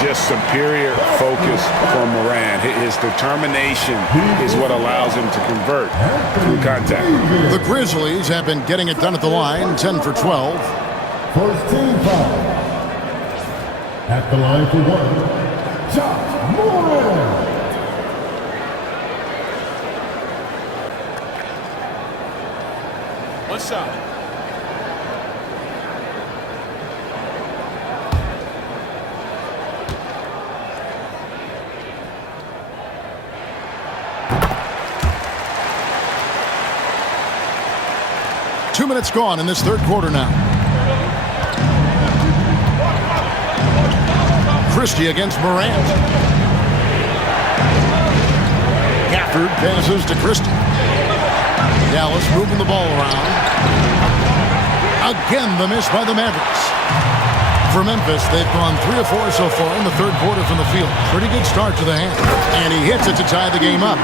Just superior focus for Morant. His determination is what allows him to convert through contact. The Grizzlies have been getting it done at the line. 10 for 12. First team foul. At the line for 1. One side. Two minutes gone in this 3rd quarter now. Christie against Morant. Gafford passes to Christie. Dallas moving the ball around. Again, the miss by the Mavericks. For Memphis, they've gone 3 of 4 so far in the 3rd quarter from the field. Pretty good start to the hand. And he hits it to tie the game up.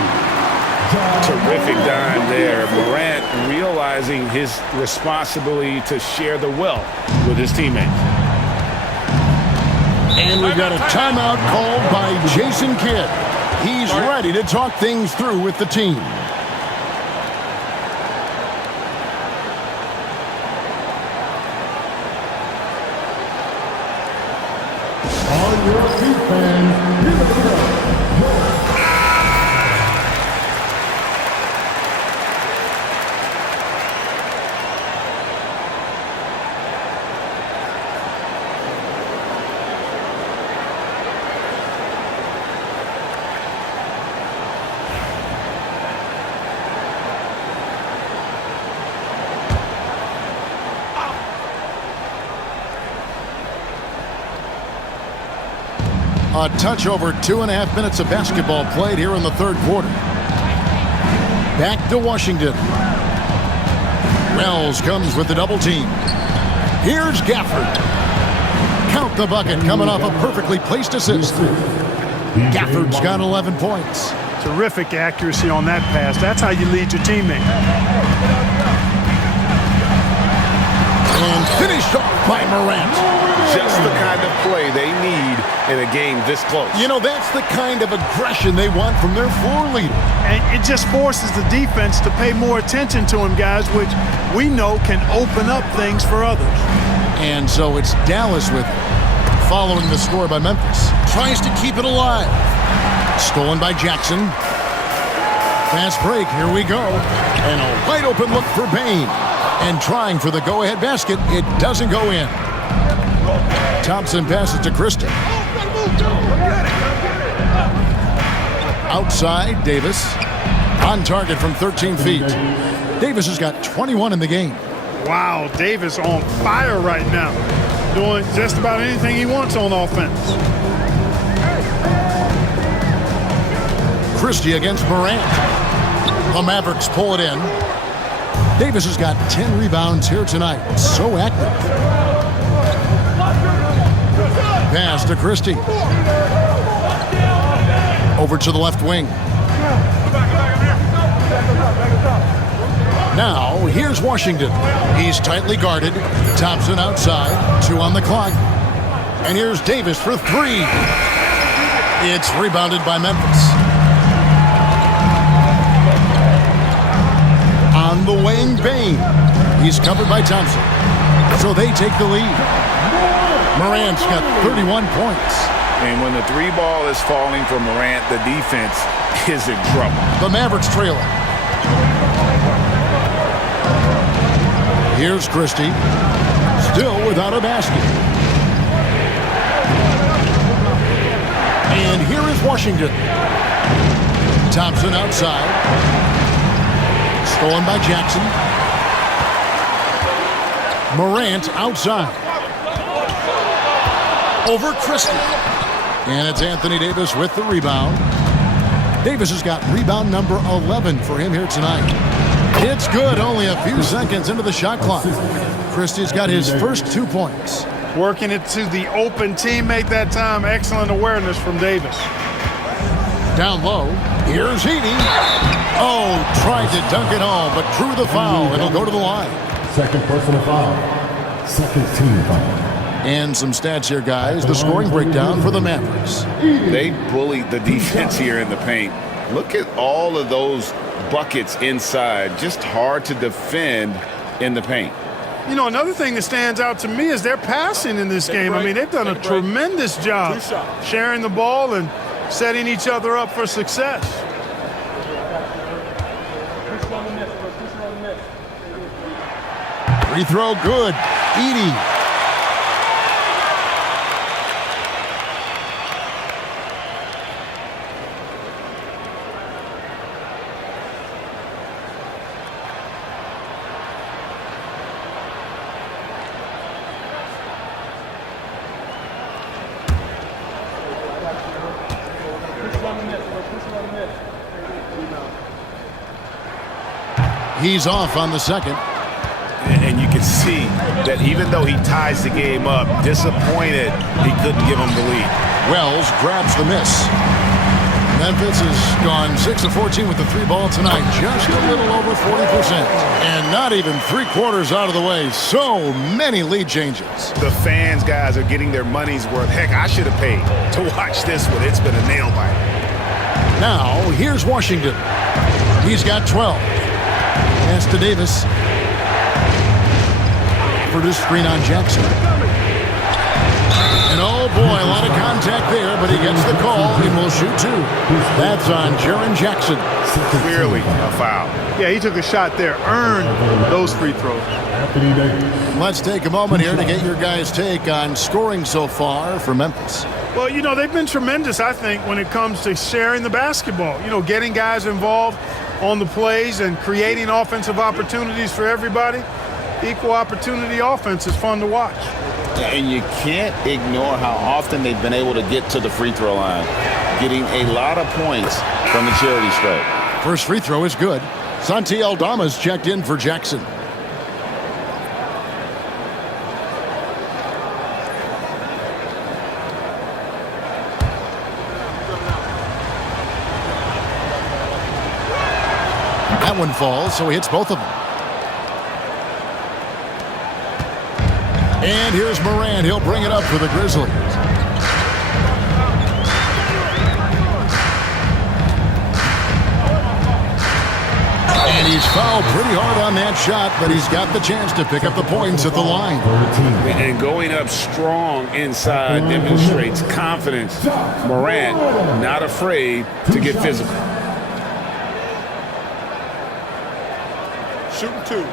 Terrific dime there. Morant realizing his responsibility to share the wealth with his teammates. And we've got a timeout called by Jason Kidd. He's ready to talk things through with the team. from your seat, fans, here we go. A touch over 2.5 minutes of basketball played here in the third quarter. Back to Washington. Wells comes with the double team. Here's Gafford. Count the bucket coming off a perfectly placed assist. Gafford's got 11 points. Terrific accuracy on that pass. That's how you lead your teammate. And finished off by Morant. Just the kind of play they need in a game this close. You know, that's the kind of aggression they want from their floor leader. And it just forces the defense to pay more attention to him, guys, which we know can open up things for others. And so it's Dallas with it, following the score by Memphis. Tries to keep it alive. Stolen by Jackson. Fast break, here we go. And a wide open look for Bain. And trying for the go-ahead basket, it doesn't go in. Thompson passes to Christie. Outside, Davis. On target from 13 feet. Davis has got 21 in the game. Wow, Davis on fire right now. Doing just about anything he wants on offense. Christie against Morant. The Mavericks pull it in. Davis has got 10 rebounds here tonight. So active. Pass to Christie. Over to the left wing. Now, here's Washington. He's tightly guarded. Thompson outside. 2 on the clock. And here's Davis for 3. It's rebounded by Memphis. On the wing, Bain. He's covered by Thompson. So they take the lead. Morant's got 31 points. And when the 3 ball is falling for Morant, the defense is in trouble. The Mavericks trailing. Here's Christie. Still without a basket. And here is Washington. Thompson outside. Stolen by Jackson. Morant outside. Over Christie. And it's Anthony Davis with the rebound. Davis has got rebound number 11 for him here tonight. It's good, only a few seconds into the shot clock. Christie's got his first 2 points. Working it to the open teammate that time. Excellent awareness from Davis. Down low, here's Heaney. Oh, tried to dunk it home, but drew the foul. It'll go to the line. Second personal foul. Second team foul. And some stats here, guys. The scoring breakdown for the Mavericks. They bullied the defense here in the paint. Look at all of those buckets inside. Just hard to defend in the paint. You know, another thing that stands out to me is their passing in this game. I mean, they've done a tremendous job sharing the ball and setting each other up for success. Free throw good. Edey. He's off on the second. And you can see that even though he ties the game up, disappointed he couldn't give him the lead. Wells grabs the miss. Memphis has gone 6 of 14 with the 3 ball tonight, just a little over 40%. And not even 3/4 out of the way. So many lead changes. The fans, guys, are getting their money's worth. Heck, I should have paid to watch this one. It's been a nail biter. Now, here's Washington. He's got 12. Pass to Davis. For this screen on Jackson. And oh, Oh, boy, a lot of contact there, but he gets the call and will shoot two. That's on Jaren Jackson. Clearly a foul. Yeah, he took a shot there, earned those free throws. Let's take a moment here to get your guys' take on scoring so far for Memphis. Well, you know, they've been tremendous, I think, when it comes to sharing the basketball. You know, getting guys involved on the plays and creating offensive opportunities for everybody. Equal opportunity offense is fun to watch. And you can't ignore how often they've been able to get to the free throw line, getting a lot of points from the charity stripe. First free throw is good. Santi Aldama's checked in for Jackson. That one falls, so he hits both of them. And here's Morant. He'll bring it up for the Grizzlies. And he's fouled pretty hard on that shot, but he's got the chance to pick up the points at the line. And going up strong inside demonstrates confidence. Morant not afraid to get physical. Shooting two.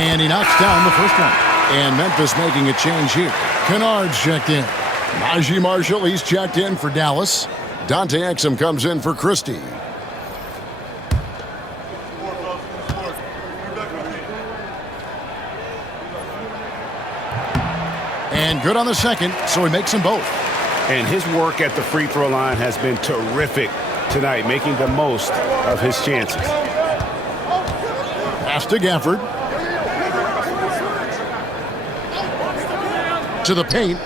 And he knocks down the first one. And Memphis making a change here. Kennard's checked in. Najee Marshall, he's checked in for Dallas. Dante Exum comes in for Christie. And good on the second, so he makes them both. And his work at the free throw line has been terrific tonight, making the most of his chances. Pass to Gafford. To the paint.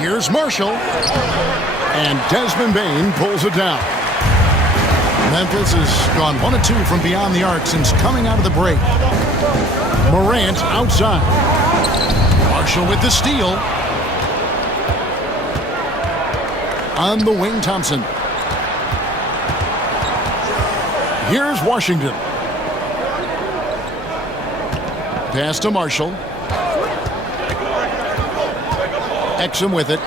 Here's Marshall. And Desmond Bane pulls it down. Memphis has gone 1 of 2 from beyond the arc since coming out of the break. Morant outside. Marshall with the steal. On the wing, Thompson. Here's Washington. Pass to Marshall. Exum with it.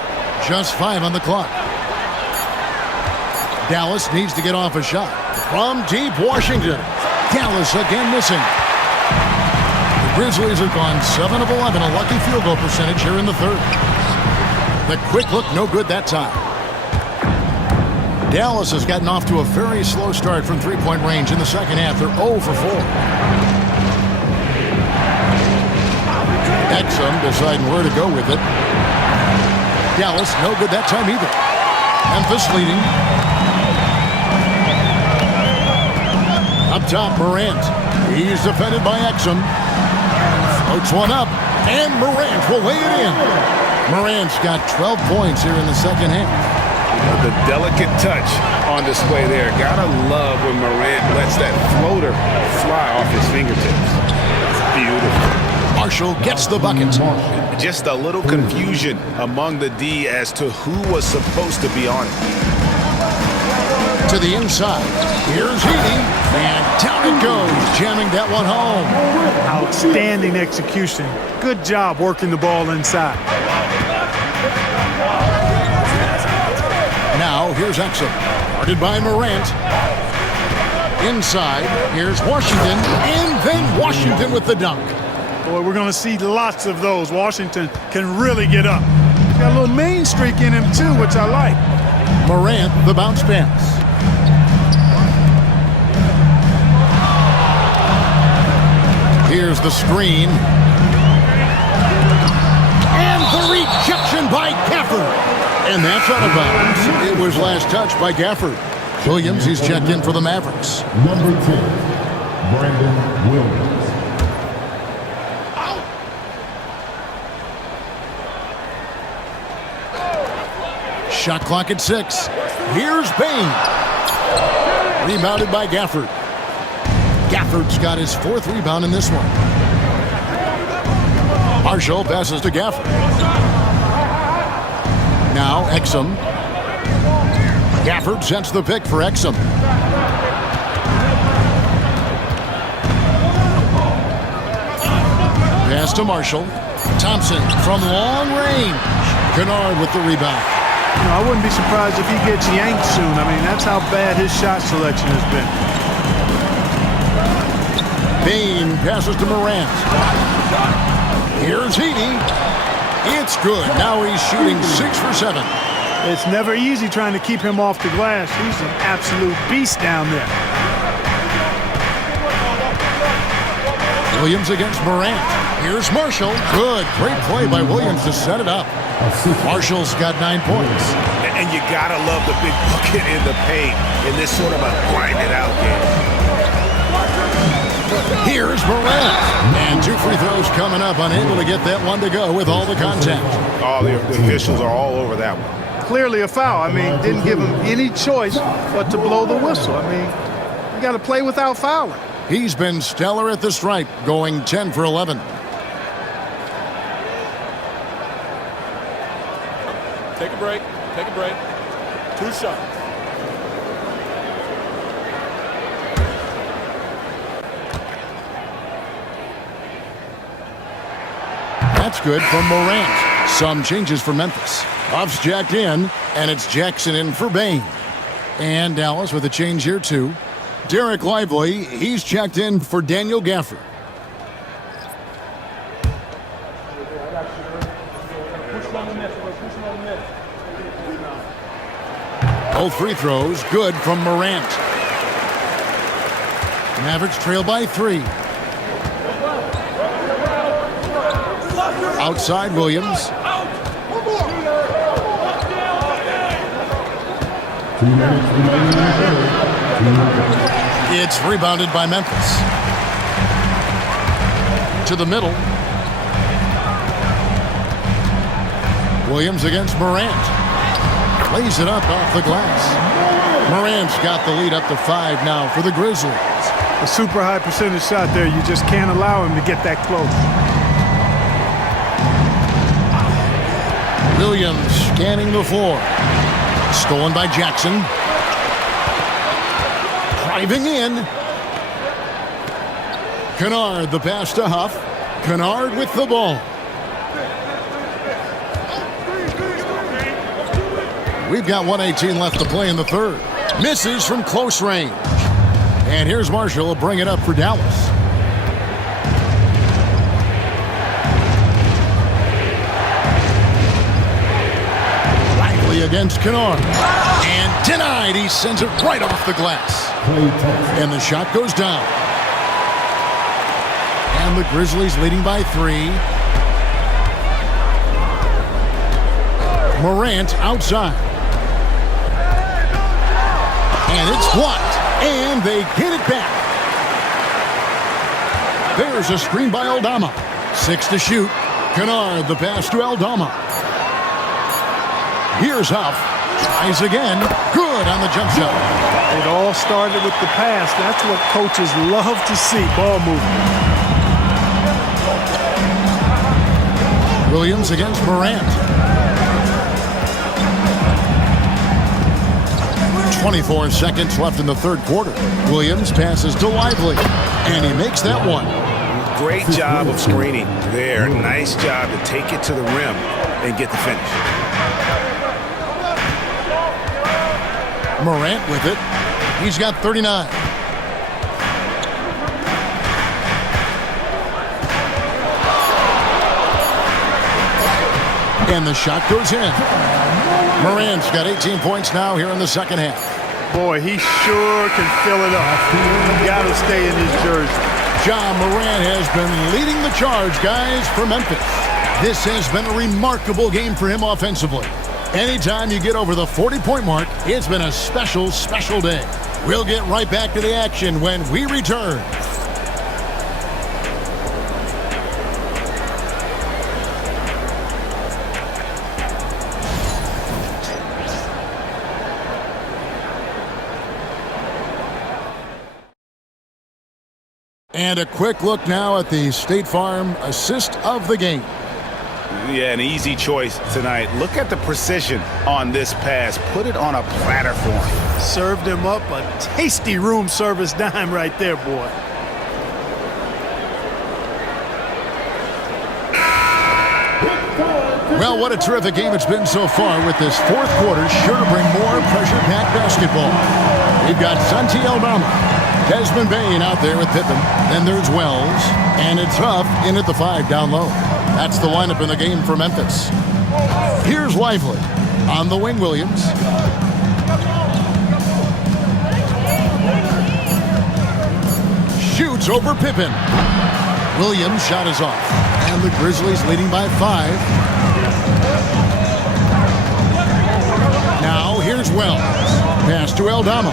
Just 5 on the clock. Dallas needs to get off a shot. From deep, Washington. Dallas again missing. The Grizzlies have gone 7 of 11, a lucky field goal percentage here in the third. The quick look, no good that time. Dallas has gotten off to a very slow start from three-point range in the second half. They're 0 for 4. Exum deciding where to go with it. Dallas, no good that time either. Memphis leading. Up top, Morant. He's defended by Exum. Floats one up, and Morant will lay it in. Morant's got 12 points here in the second half. The delicate touch on display there. Gotta love when Morant lets that floater fly off his fingertips. Beautiful. Marshall gets the bucket. Just a little confusion among the D as to who was supposed to be on it. To the inside. Here's Heaney. And down it goes. Jamming that one home. Outstanding execution. Good job working the ball inside. Now, here's Exum. Guarded by Morant. Inside. Here's Washington. And then Washington with the dunk. Boy, we're going to see lots of those. Washington can really get up. Got a little main streak in him, too, which I like. Morant, the bounce pass. Here's the screen. And the rejection by Gafford. And that's out of bounds. It was last touched by Gafford. Williams, he's checked in for the Mavericks. Number 10, Brandon Williams. Shot clock at 6. Here's Bane. Rebounded by Gafford. Gafford's got his 4th rebound in this one. Marshall passes to Gafford. Now Exum. Gafford sets the pick for Exum. Pass to Marshall. Thompson from long range. Kennard with the rebound. You know, I wouldn't be surprised if he gets yanked soon. I mean, that's how bad his shot selection has been. Bain passes to Morant. Here's Heaney. It's good. Now he's shooting 6 for 7. It's never easy trying to keep him off the glass. He's an absolute beast down there. Williams against Morant. Here's Marshall. Good. Great play by Williams to set it up. Marshall's got 9 points. And you gotta love the big bucket in the paint in this sort of a grind-it-out game. Here's Morant. And 2 free throws coming up. Unable to get that one to go with all the contact. Oh, the officials are all over that one. Clearly a foul. I mean, didn't give him any choice but to blow the whistle. I mean, you got to play without fouling. He's been stellar at the stripe, going 10 for 11. Take a break. Take a break. 2 shots. That's good from Morant. Some changes for Memphis. Huff's jacked in, and it's Jackson in for Bain. And Dallas with a change here, too. Derek Lively, he's checked in for Daniel Gafford. Both free throws good from Morant. Mavericks trail by 3. Outside Williams. It's rebounded by Memphis. To the middle. Williams against Morant. Lays it up off the glass. Morant's got the lead up to 5 now for the Grizzlies. A super high percentage shot there. You just can't allow him to get that close. Williams scanning the floor. Stolen by Jackson. Driving in. Kennard, the pass to Huff. Kennard with the ball. We've got 1:18 left to play in the third. Misses from close range. And here's Marshall will bring it up for Dallas. Lively against Kennard. And denied. He sends it right off the glass. And the shot goes down. And the Grizzlies leading by 3. Morant outside. And it's blocked. And they get it back. There's a screen by Aldama. 6 to shoot. Kennard, the pass to Aldama. Here's Huff. Tries again. Good on the jump shot. It all started with the pass. That's what coaches love to see. Ball movement. Williams against Morant. 24 seconds left in the third quarter. Williams passes to Lively. And he makes that one. Great job of screening there. Nice job to take it to the rim and get the finish. Morant with it. He's got 39. And the shot goes in. Morant's got 18 points now here in the second half. Boy, he sure can fill it up. He's got to stay in his jersey. Ja Morant has been leading the charge, guys, for Memphis. This has been a remarkable game for him offensively. Anytime you get over the 40-point mark, it's been a special, special day. We'll get right back to the action when we return. And a quick look now at the State Farm assist of the game. Yeah, an easy choice tonight. Look at the precision on this pass. Put it on a platter for him. Served him up a tasty room service dime right there, boy. Well, what a terrific game it's been so far, with this fourth quarter sure to bring more pressure-packed basketball. We've got Santi Aldama, Desmond Bain out there with Pippen. Then there's Wells, and it's Huff in at the 5 down low. That's the lineup in the game for Memphis. Here's Lively on the wing. Williams. Shoots over Pippen. Williams' shot is off. And the Grizzlies leading by 5. Now here's Wells. Pass to Aldama.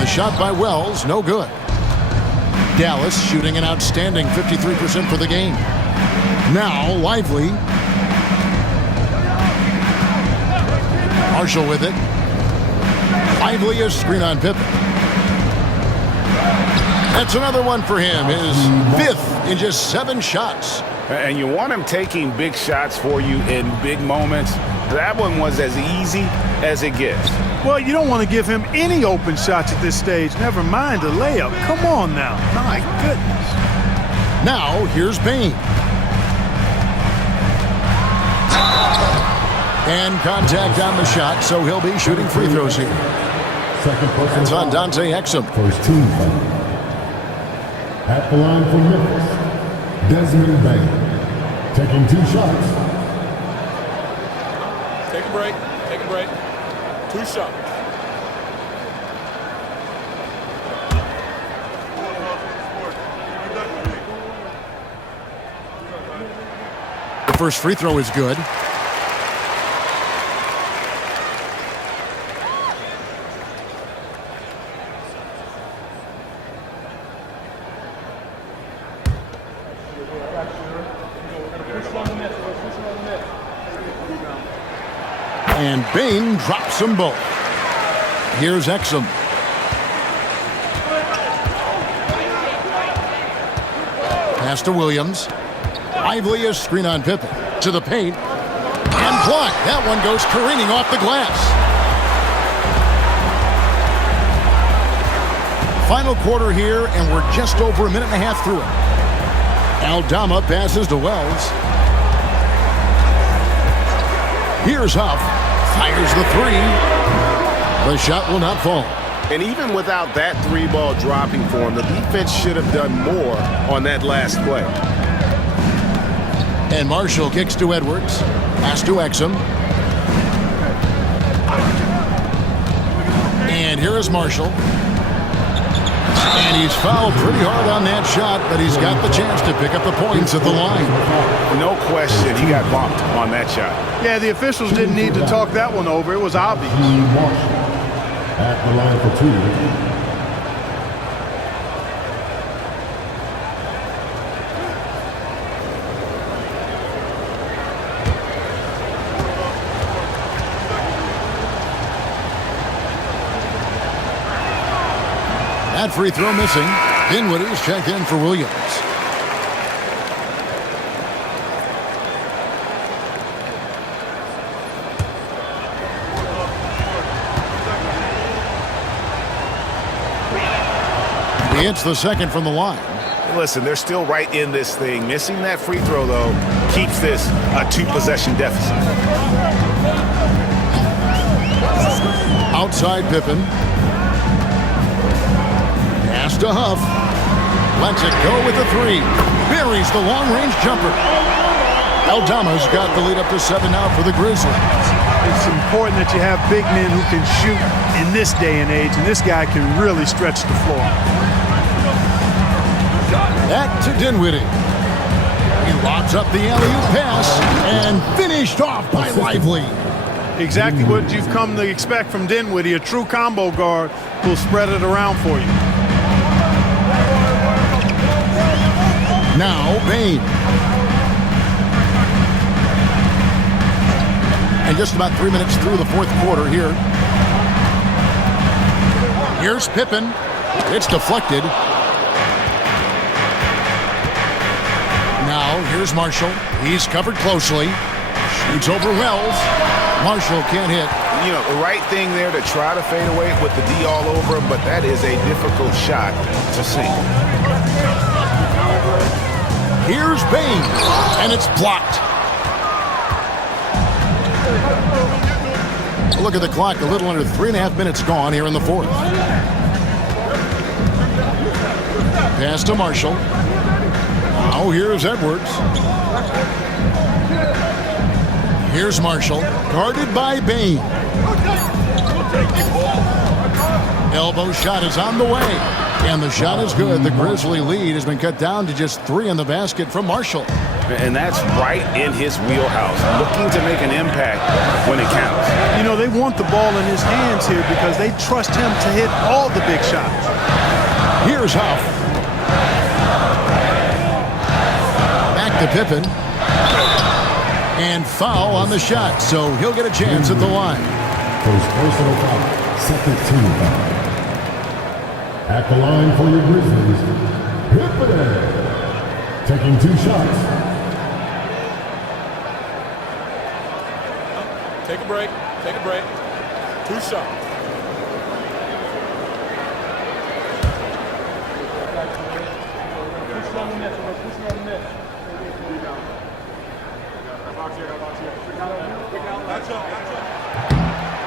The shot by Wells, no good. Dallas shooting an outstanding 53% for the game. Now Lively. Marshall with it. Lively, a screen on Pippen. That's another one for him. His 5th in just 7 shots. And you want him taking big shots for you in big moments. That one was as easy as it gets. Well, you don't want to give him any open shots at this stage. Never mind a layup. Come on now. My goodness. Now, here's Bain. And contact on the shot, so he'll be shooting free throws here. It's on Dante Exum. First team foul. At the line for Memphis, Desmond Bain. Taking 2 shots. Take a break. Take a break. 2 shots. The first free throw is good. And Bain drops them both. Here's Exum. Pass to Williams. Lively, a screen on Pippen. To the paint. And blocked. That one goes careening off the glass. Final quarter here, and we're just over a minute and a half through it. Aldama passes to Wells. Here's Huff. Fires the 3. The shot will not fall. And even without that 3-ball dropping for him, the defense should have done more on that last play. And Marshall kicks to Edwards. Pass to Exum. And here is Marshall. And he's fouled pretty hard on that shot, but he's got the chance to pick up the points at the line. No question, he got bumped on that shot. Yeah, the officials didn't need to talk that one over. It was obvious. Marshall. At the line for 2. That free throw missing. Dinwiddie's checked in for Williams. He hits the second from the line. Listen, they're still right in this thing. Missing that free throw, though, keeps this a 2-possession deficit. Outside Pippen. Pass to Huff. Lets it go with the 3. Buries the long-range jumper. Aldama's got the lead up to 7 now for the Grizzlies. It's important that you have big men who can shoot in this day and age, and this guy can really stretch the floor. Back to Dinwiddie. He lobs up the alley-oop pass and finished off by Lively. Exactly what you've come to expect from Dinwiddie, a true combo guard who'll spread it around for you. Now Bain. And just about 3 minutes through the fourth quarter here. Here's Pippen. It's deflected. Now, here's Marshall. He's covered closely. Shoots over Wells. Marshall can't hit. You know, the right thing there to try to fade away with the D all over him, but that is a difficult shot to sink. Here's Bain, and it's blocked. Look at the clock, a little under 3.5 minutes gone here in the fourth. Pass to Marshall. Now here's Edwards. Here's Marshall, guarded by Bain. Elbow shot is on the way, and the shot is good. The Grizzly lead has been cut down to just 3 in the basket from Marshall. And that's right in his wheelhouse, looking to make an impact when it counts. You know, they want the ball in his hands here because they trust him to hit all the big shots. Here's Huff. Back to Pippen. And foul on the shot, so he'll get a chance at the line. First personal foul, second team foul. At the line for your Grizzlies, Pippen, taking 2 shots. Take a break. Take a break. 2 shots.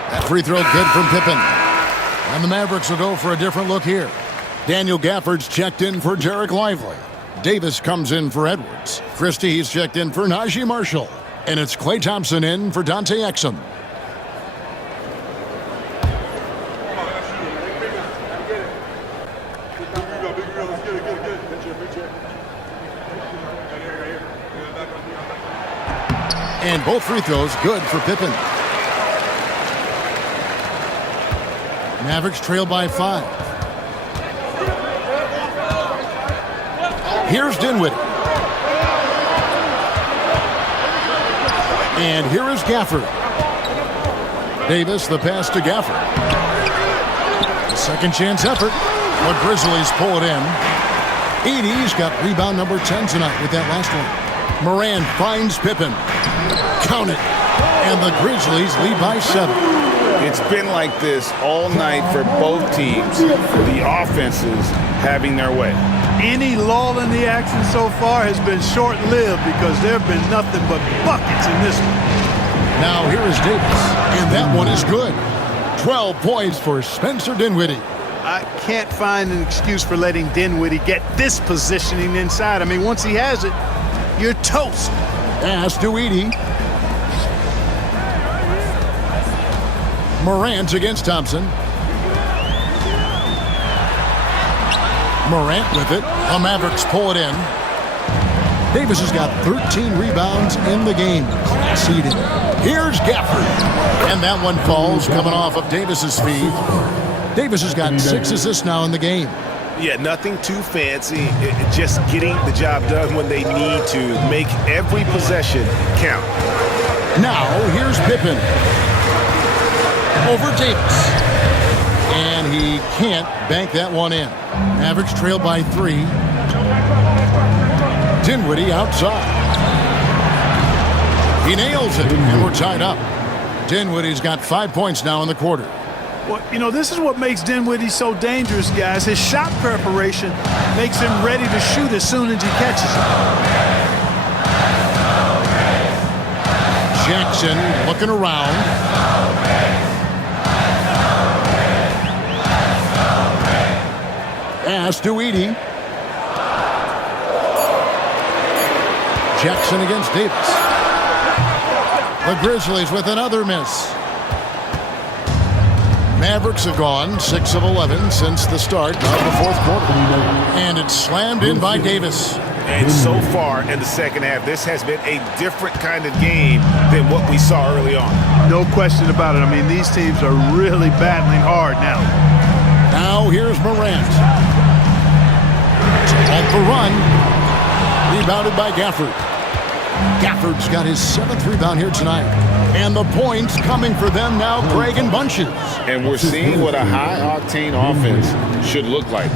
That free throw good from Pippen. And the Mavericks will go for a different look here. Daniel Gafford's checked in for Jarek Lively. Davis comes in for Edwards. Christie's checked in for Najee Marshall. And it's Klay Thompson in for Dante Exum. And both free throws good for Pippen. Mavericks trail by 5. Here's Dinwiddie. And here is Gafford. Davis, the pass to Gafford. Second chance effort. The Grizzlies pull it in. Edey's got rebound number 10 tonight with that last one. Moran finds Pippen. Count it. And the Grizzlies lead by 7. It's been like this all night for both teams. The offenses having their way. Any lull in the action so far has been short-lived because there have been nothing but buckets in this one. Now here is Davis, and that one is good. 12 points for Spencer Dinwiddie. I can't find an excuse for letting Dinwiddie get this positioning inside. I mean, once he has it, you're toast. Pass to Edey. Morant against Thompson. Morant with it. The Mavericks pull it in. Davis has got 13 rebounds in the game. Seated. Here's Gafford. And that one falls coming off of Davis's feed. Davis has got 6 assists now in the game. Yeah, nothing too fancy. Just getting the job done when they need to. Make every possession count. Now, here's Pippen. Over Davis. And he can't bank that one in. Mavericks trail by 3. Dinwiddie outside. He nails it, and we're tied up. Dinwiddie's got 5 points now in the quarter. Well, you know, this is what makes Dinwiddie so dangerous, guys. His shot preparation makes him ready to shoot as soon as he catches it. Jackson looking around. Pass to Edey. Jackson against Davis. The Grizzlies with another miss. Mavericks have gone 6 of 11 since the start of the fourth quarter. And it's slammed in by Davis. And so far in the second half, this has been a different kind of game than what we saw early on. No question about it. I mean, these teams are really battling hard now. Now here's Morant. Off the run. Rebounded by Gafford. Gafford's got his 7th rebound here tonight. And the points coming for them now, Greg, in bunches. And we're seeing what a high-octane offense should look like.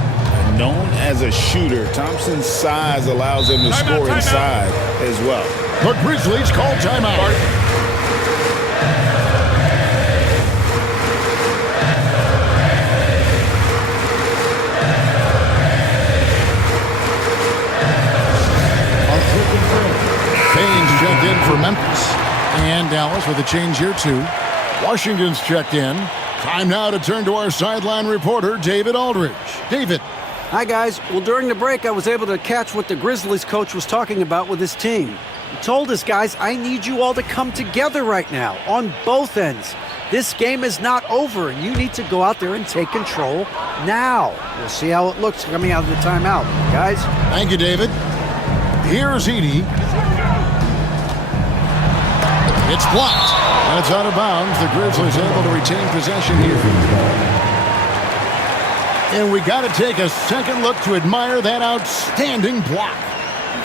Known as a shooter, Thompson's size allows him to score inside as well. The Grizzlies call timeout. Baines checked in for Memphis. And Dallas with a change here too. Washington's checked in. Time now to turn to our sideline reporter, David Aldridge. David. Hi, guys. Well, during the break, I was able to catch what the Grizzlies coach was talking about with his team. He told us, guys, I need you all to come together right now on both ends. This game is not over, and you need to go out there and take control now. We'll see how it looks coming out of the timeout. Guys? Thank you, David. Here's Edey. It's blocked, and it's out of bounds. The Grizzlies able to retain possession here. And we got to take a second look to admire that outstanding block.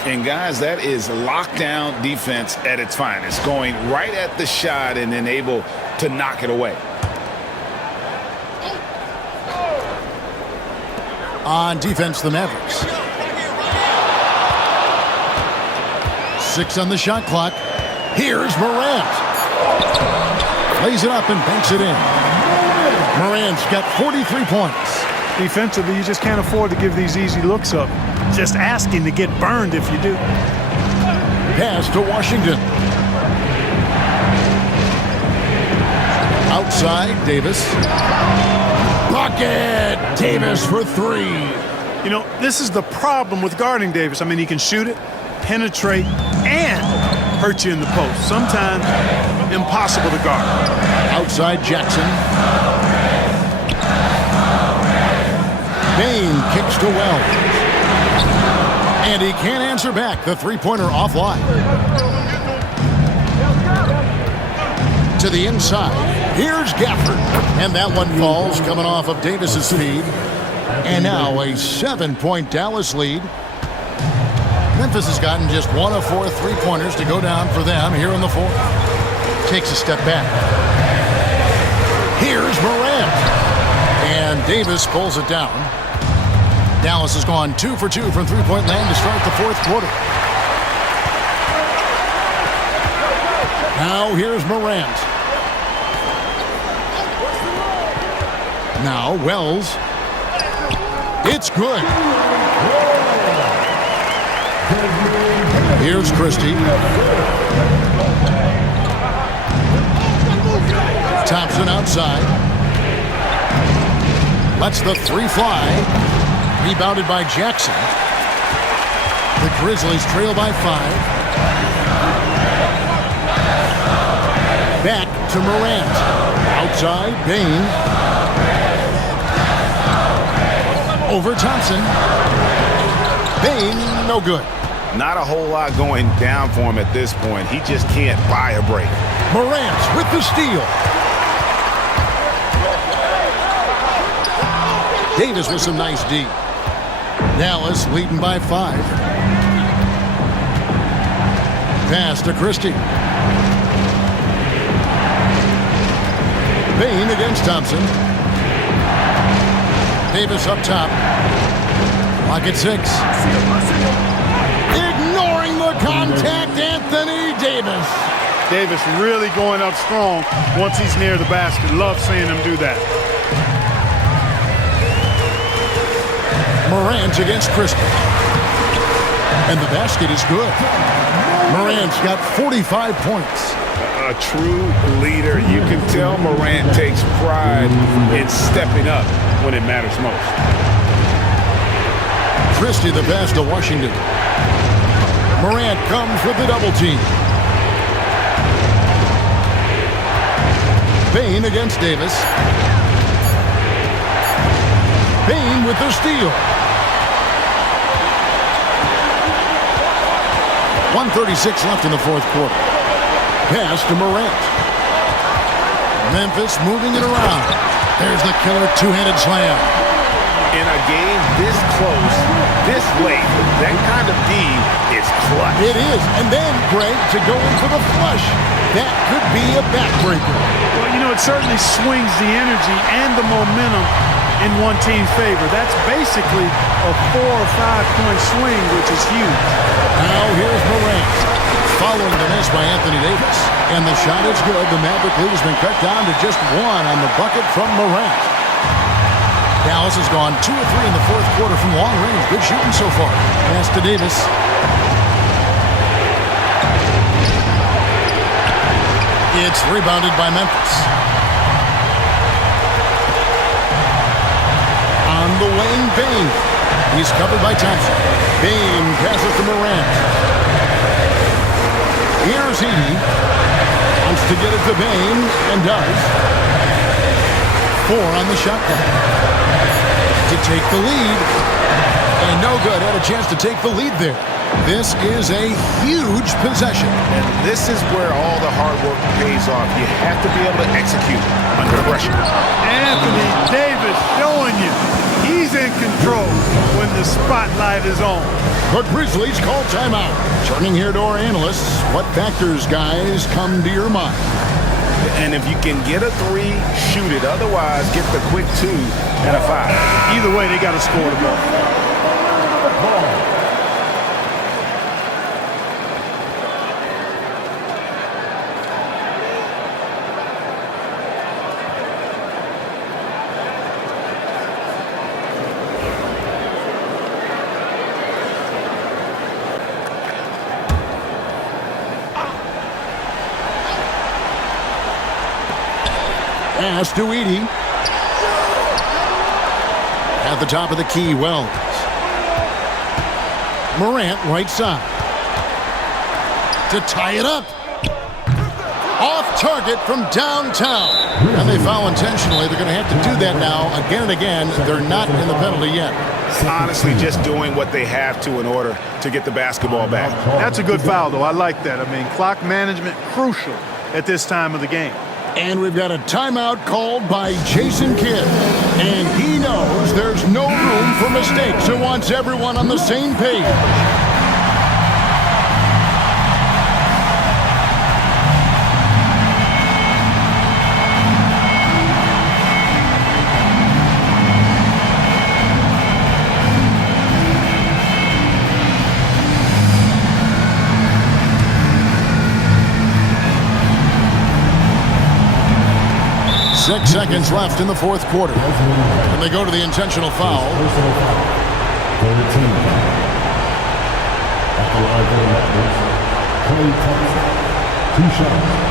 And, guys, that is lockdown defense at its finest, going right at the shot and then able to knock it away. On defense, the Mavericks. 6 on the shot clock. Here's Morant. Lays it up and banks it in. Morant's got 43 points. Defensively, you just can't afford to give these easy looks up. Just asking to get burned if you do. Pass to Washington. Outside, Davis. Bucket! Davis for 3. You know, this is the problem with guarding Davis. I mean, he can shoot it, penetrate, and hurt you in the post. Sometimes impossible to guard. Outside, Jackson. Bane kicks to Wells. And he can't answer back. The three-pointer offline. To the inside. Here's Gafford. And that one falls, coming off of Davis's speed. And now a 7-point Dallas lead. Memphis has gotten just 1 of 4 three-pointers to go down for them here in the fourth. Takes a step back. Here's Morant. And Davis pulls it down. Dallas has gone 2 for 2 from three-point land to start the fourth quarter. Now here's Morant. Now Wells. It's good. Here's Christie. Thompson outside. Lets the 3 fly. Rebounded by Jackson. The Grizzlies trail by 5. Back to Morant. Outside, Bane. Over Thompson. Bane, no good. Not a whole lot going down for him at this point. He just can't buy a break. Morant with the steal. Davis with some nice D. Dallas leading by 5. Pass to Christie. Bane against Thompson. Davis up top. Lock at 6. Ignoring the contact, Anthony Davis. Davis really going up strong once he's near the basket. Love seeing him do that. Morant against Christie. And the basket is good. Morant's got 45 points. A true leader. You can tell Morant takes pride in stepping up when it matters most. Christie the pass to Washington. Morant comes with the double team. Bane against Davis. Bane with the steal. 1:36 left in the fourth quarter. Pass to Morant. Memphis moving it around. There's the killer two-handed slam. In a game this close, this late, that kind of D is clutch. It is. And then, Greg, to go in for the flush. That could be a backbreaker. Well, you know, it certainly swings the energy and the momentum in one team's favor. That's basically a 4 or 5 point swing, which is huge. Now here's Morant, following the miss by Anthony Davis. And the shot is good. The Maverick lead has been cut down to just 1 on the bucket from Morant. Dallas has gone 2 of 3 in the fourth quarter from long range. Good shooting so far. Pass to Davis. It's rebounded by Memphis. On the wing, Bane. He's covered by Thompson. Bane passes to Morant. Here's Edey. Wants to get it to Bane, and does. 4 on the shot clock. To take the lead. And no good. Had a chance to take the lead there. This is a huge possession. And this is where all the hard work pays off. You have to be able to execute under pressure. Anthony Davis showing you he's in control when the spotlight is on. The Grizzlies call timeout. Turning here to our analysts, what factors, guys, come to your mind? And if you can get a 3, shoot it. Otherwise, get the quick 2 and a 5. Either way, they got to score the ball. Pass to Edey. At the top of the key, Wells. Morant, right side. To tie it up. Off target from downtown. And they foul intentionally. They're going to have to do that now again and again. They're not in the penalty yet. Honestly, just doing what they have to in order to get the basketball back. That's a good foul, though. I like that. I mean, clock management crucial at this time of the game. And we've got a timeout called by Jason Kidd. And he knows there's no room for mistakes and wants everyone on the same page. 6 seconds left in the fourth quarter. And they go to the intentional foul. At the line for the Raptors, Klay Thompson, 2 shots.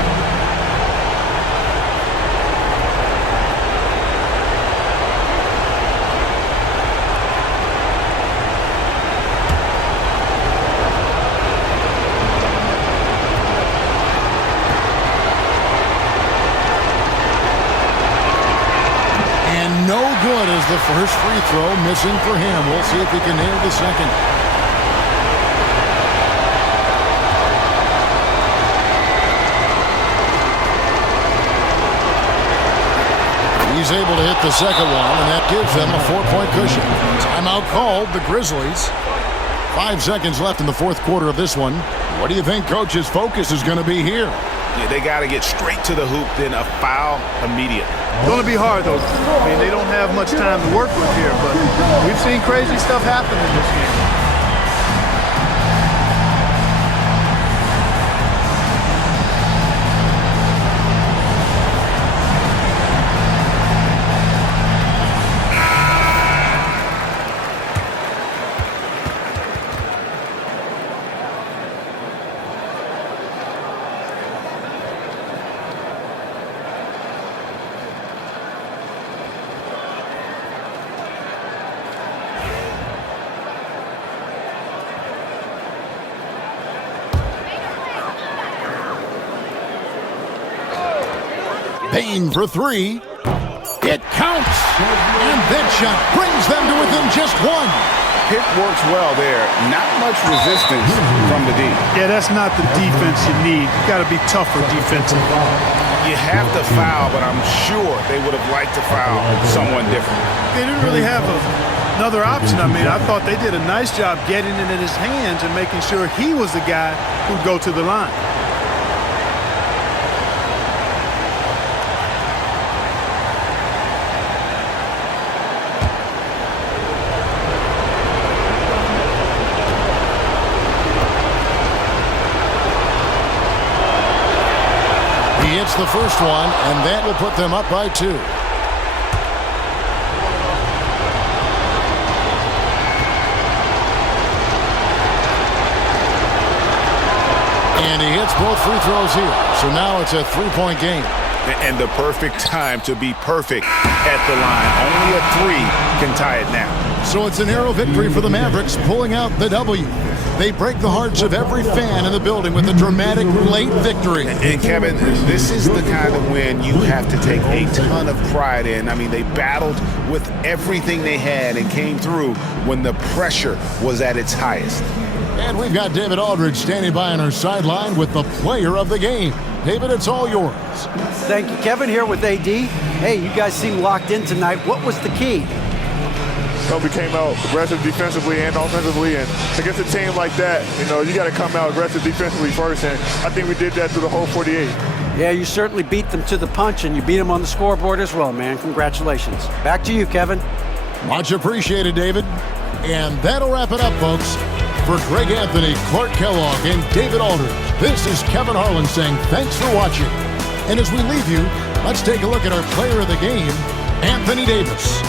No good as the first free throw, missing for him. We'll see if he can nail the second. He's able to hit the second one, and that gives them a 4-point cushion. Timeout called, the Grizzlies. 5 seconds left in the fourth quarter of this one. What do you think Coach's focus is going to be here? Yeah, they got to get straight to the hoop, then a foul immediate. It's going to be hard, though. I mean, they don't have much time to work with here, but we've seen crazy stuff happen in this game. Payne for 3. It counts. And that shot brings them to within just 1. Pick works well there. Not much resistance from the D. Yeah, that's not the defense you need. You got to be tougher defensively. You have to foul, but I'm sure they would have liked to foul someone different. They didn't really have another option. I mean, I thought they did a nice job getting it in his hands and making sure he was the guy who'd go to the line. the first one, and that will put them up by 2. And he hits both free throws here. So now it's a 3-point game. And the perfect time to be perfect at the line. Only a 3 can tie it now. So it's a narrow victory for the Mavericks, pulling out the W. They break the hearts of every fan in the building with a dramatic late victory. And Kevin, this is the kind of win you have to take a ton of pride in. I mean, they battled with everything they had and came through when the pressure was at its highest. And we've got David Aldridge standing by on our sideline with the player of the game. David, it's all yours. Thank you, Kevin, here with AD. Hey, you guys seem locked in tonight. What was the key? We came out aggressive defensively and offensively, and against a team like that, you got to come out aggressive defensively first, and I think we did that through the whole 48. Yeah, you certainly beat them to the punch, and you beat them on the scoreboard as well, man. Congratulations. Back to you, Kevin. Much appreciated, David. And that'll wrap it up, folks. For Greg Anthony, Clark Kellogg, and David Aldridge, this is Kevin Harlan saying thanks for watching. And as we leave you, let's take a look at our player of the game, Anthony Davis.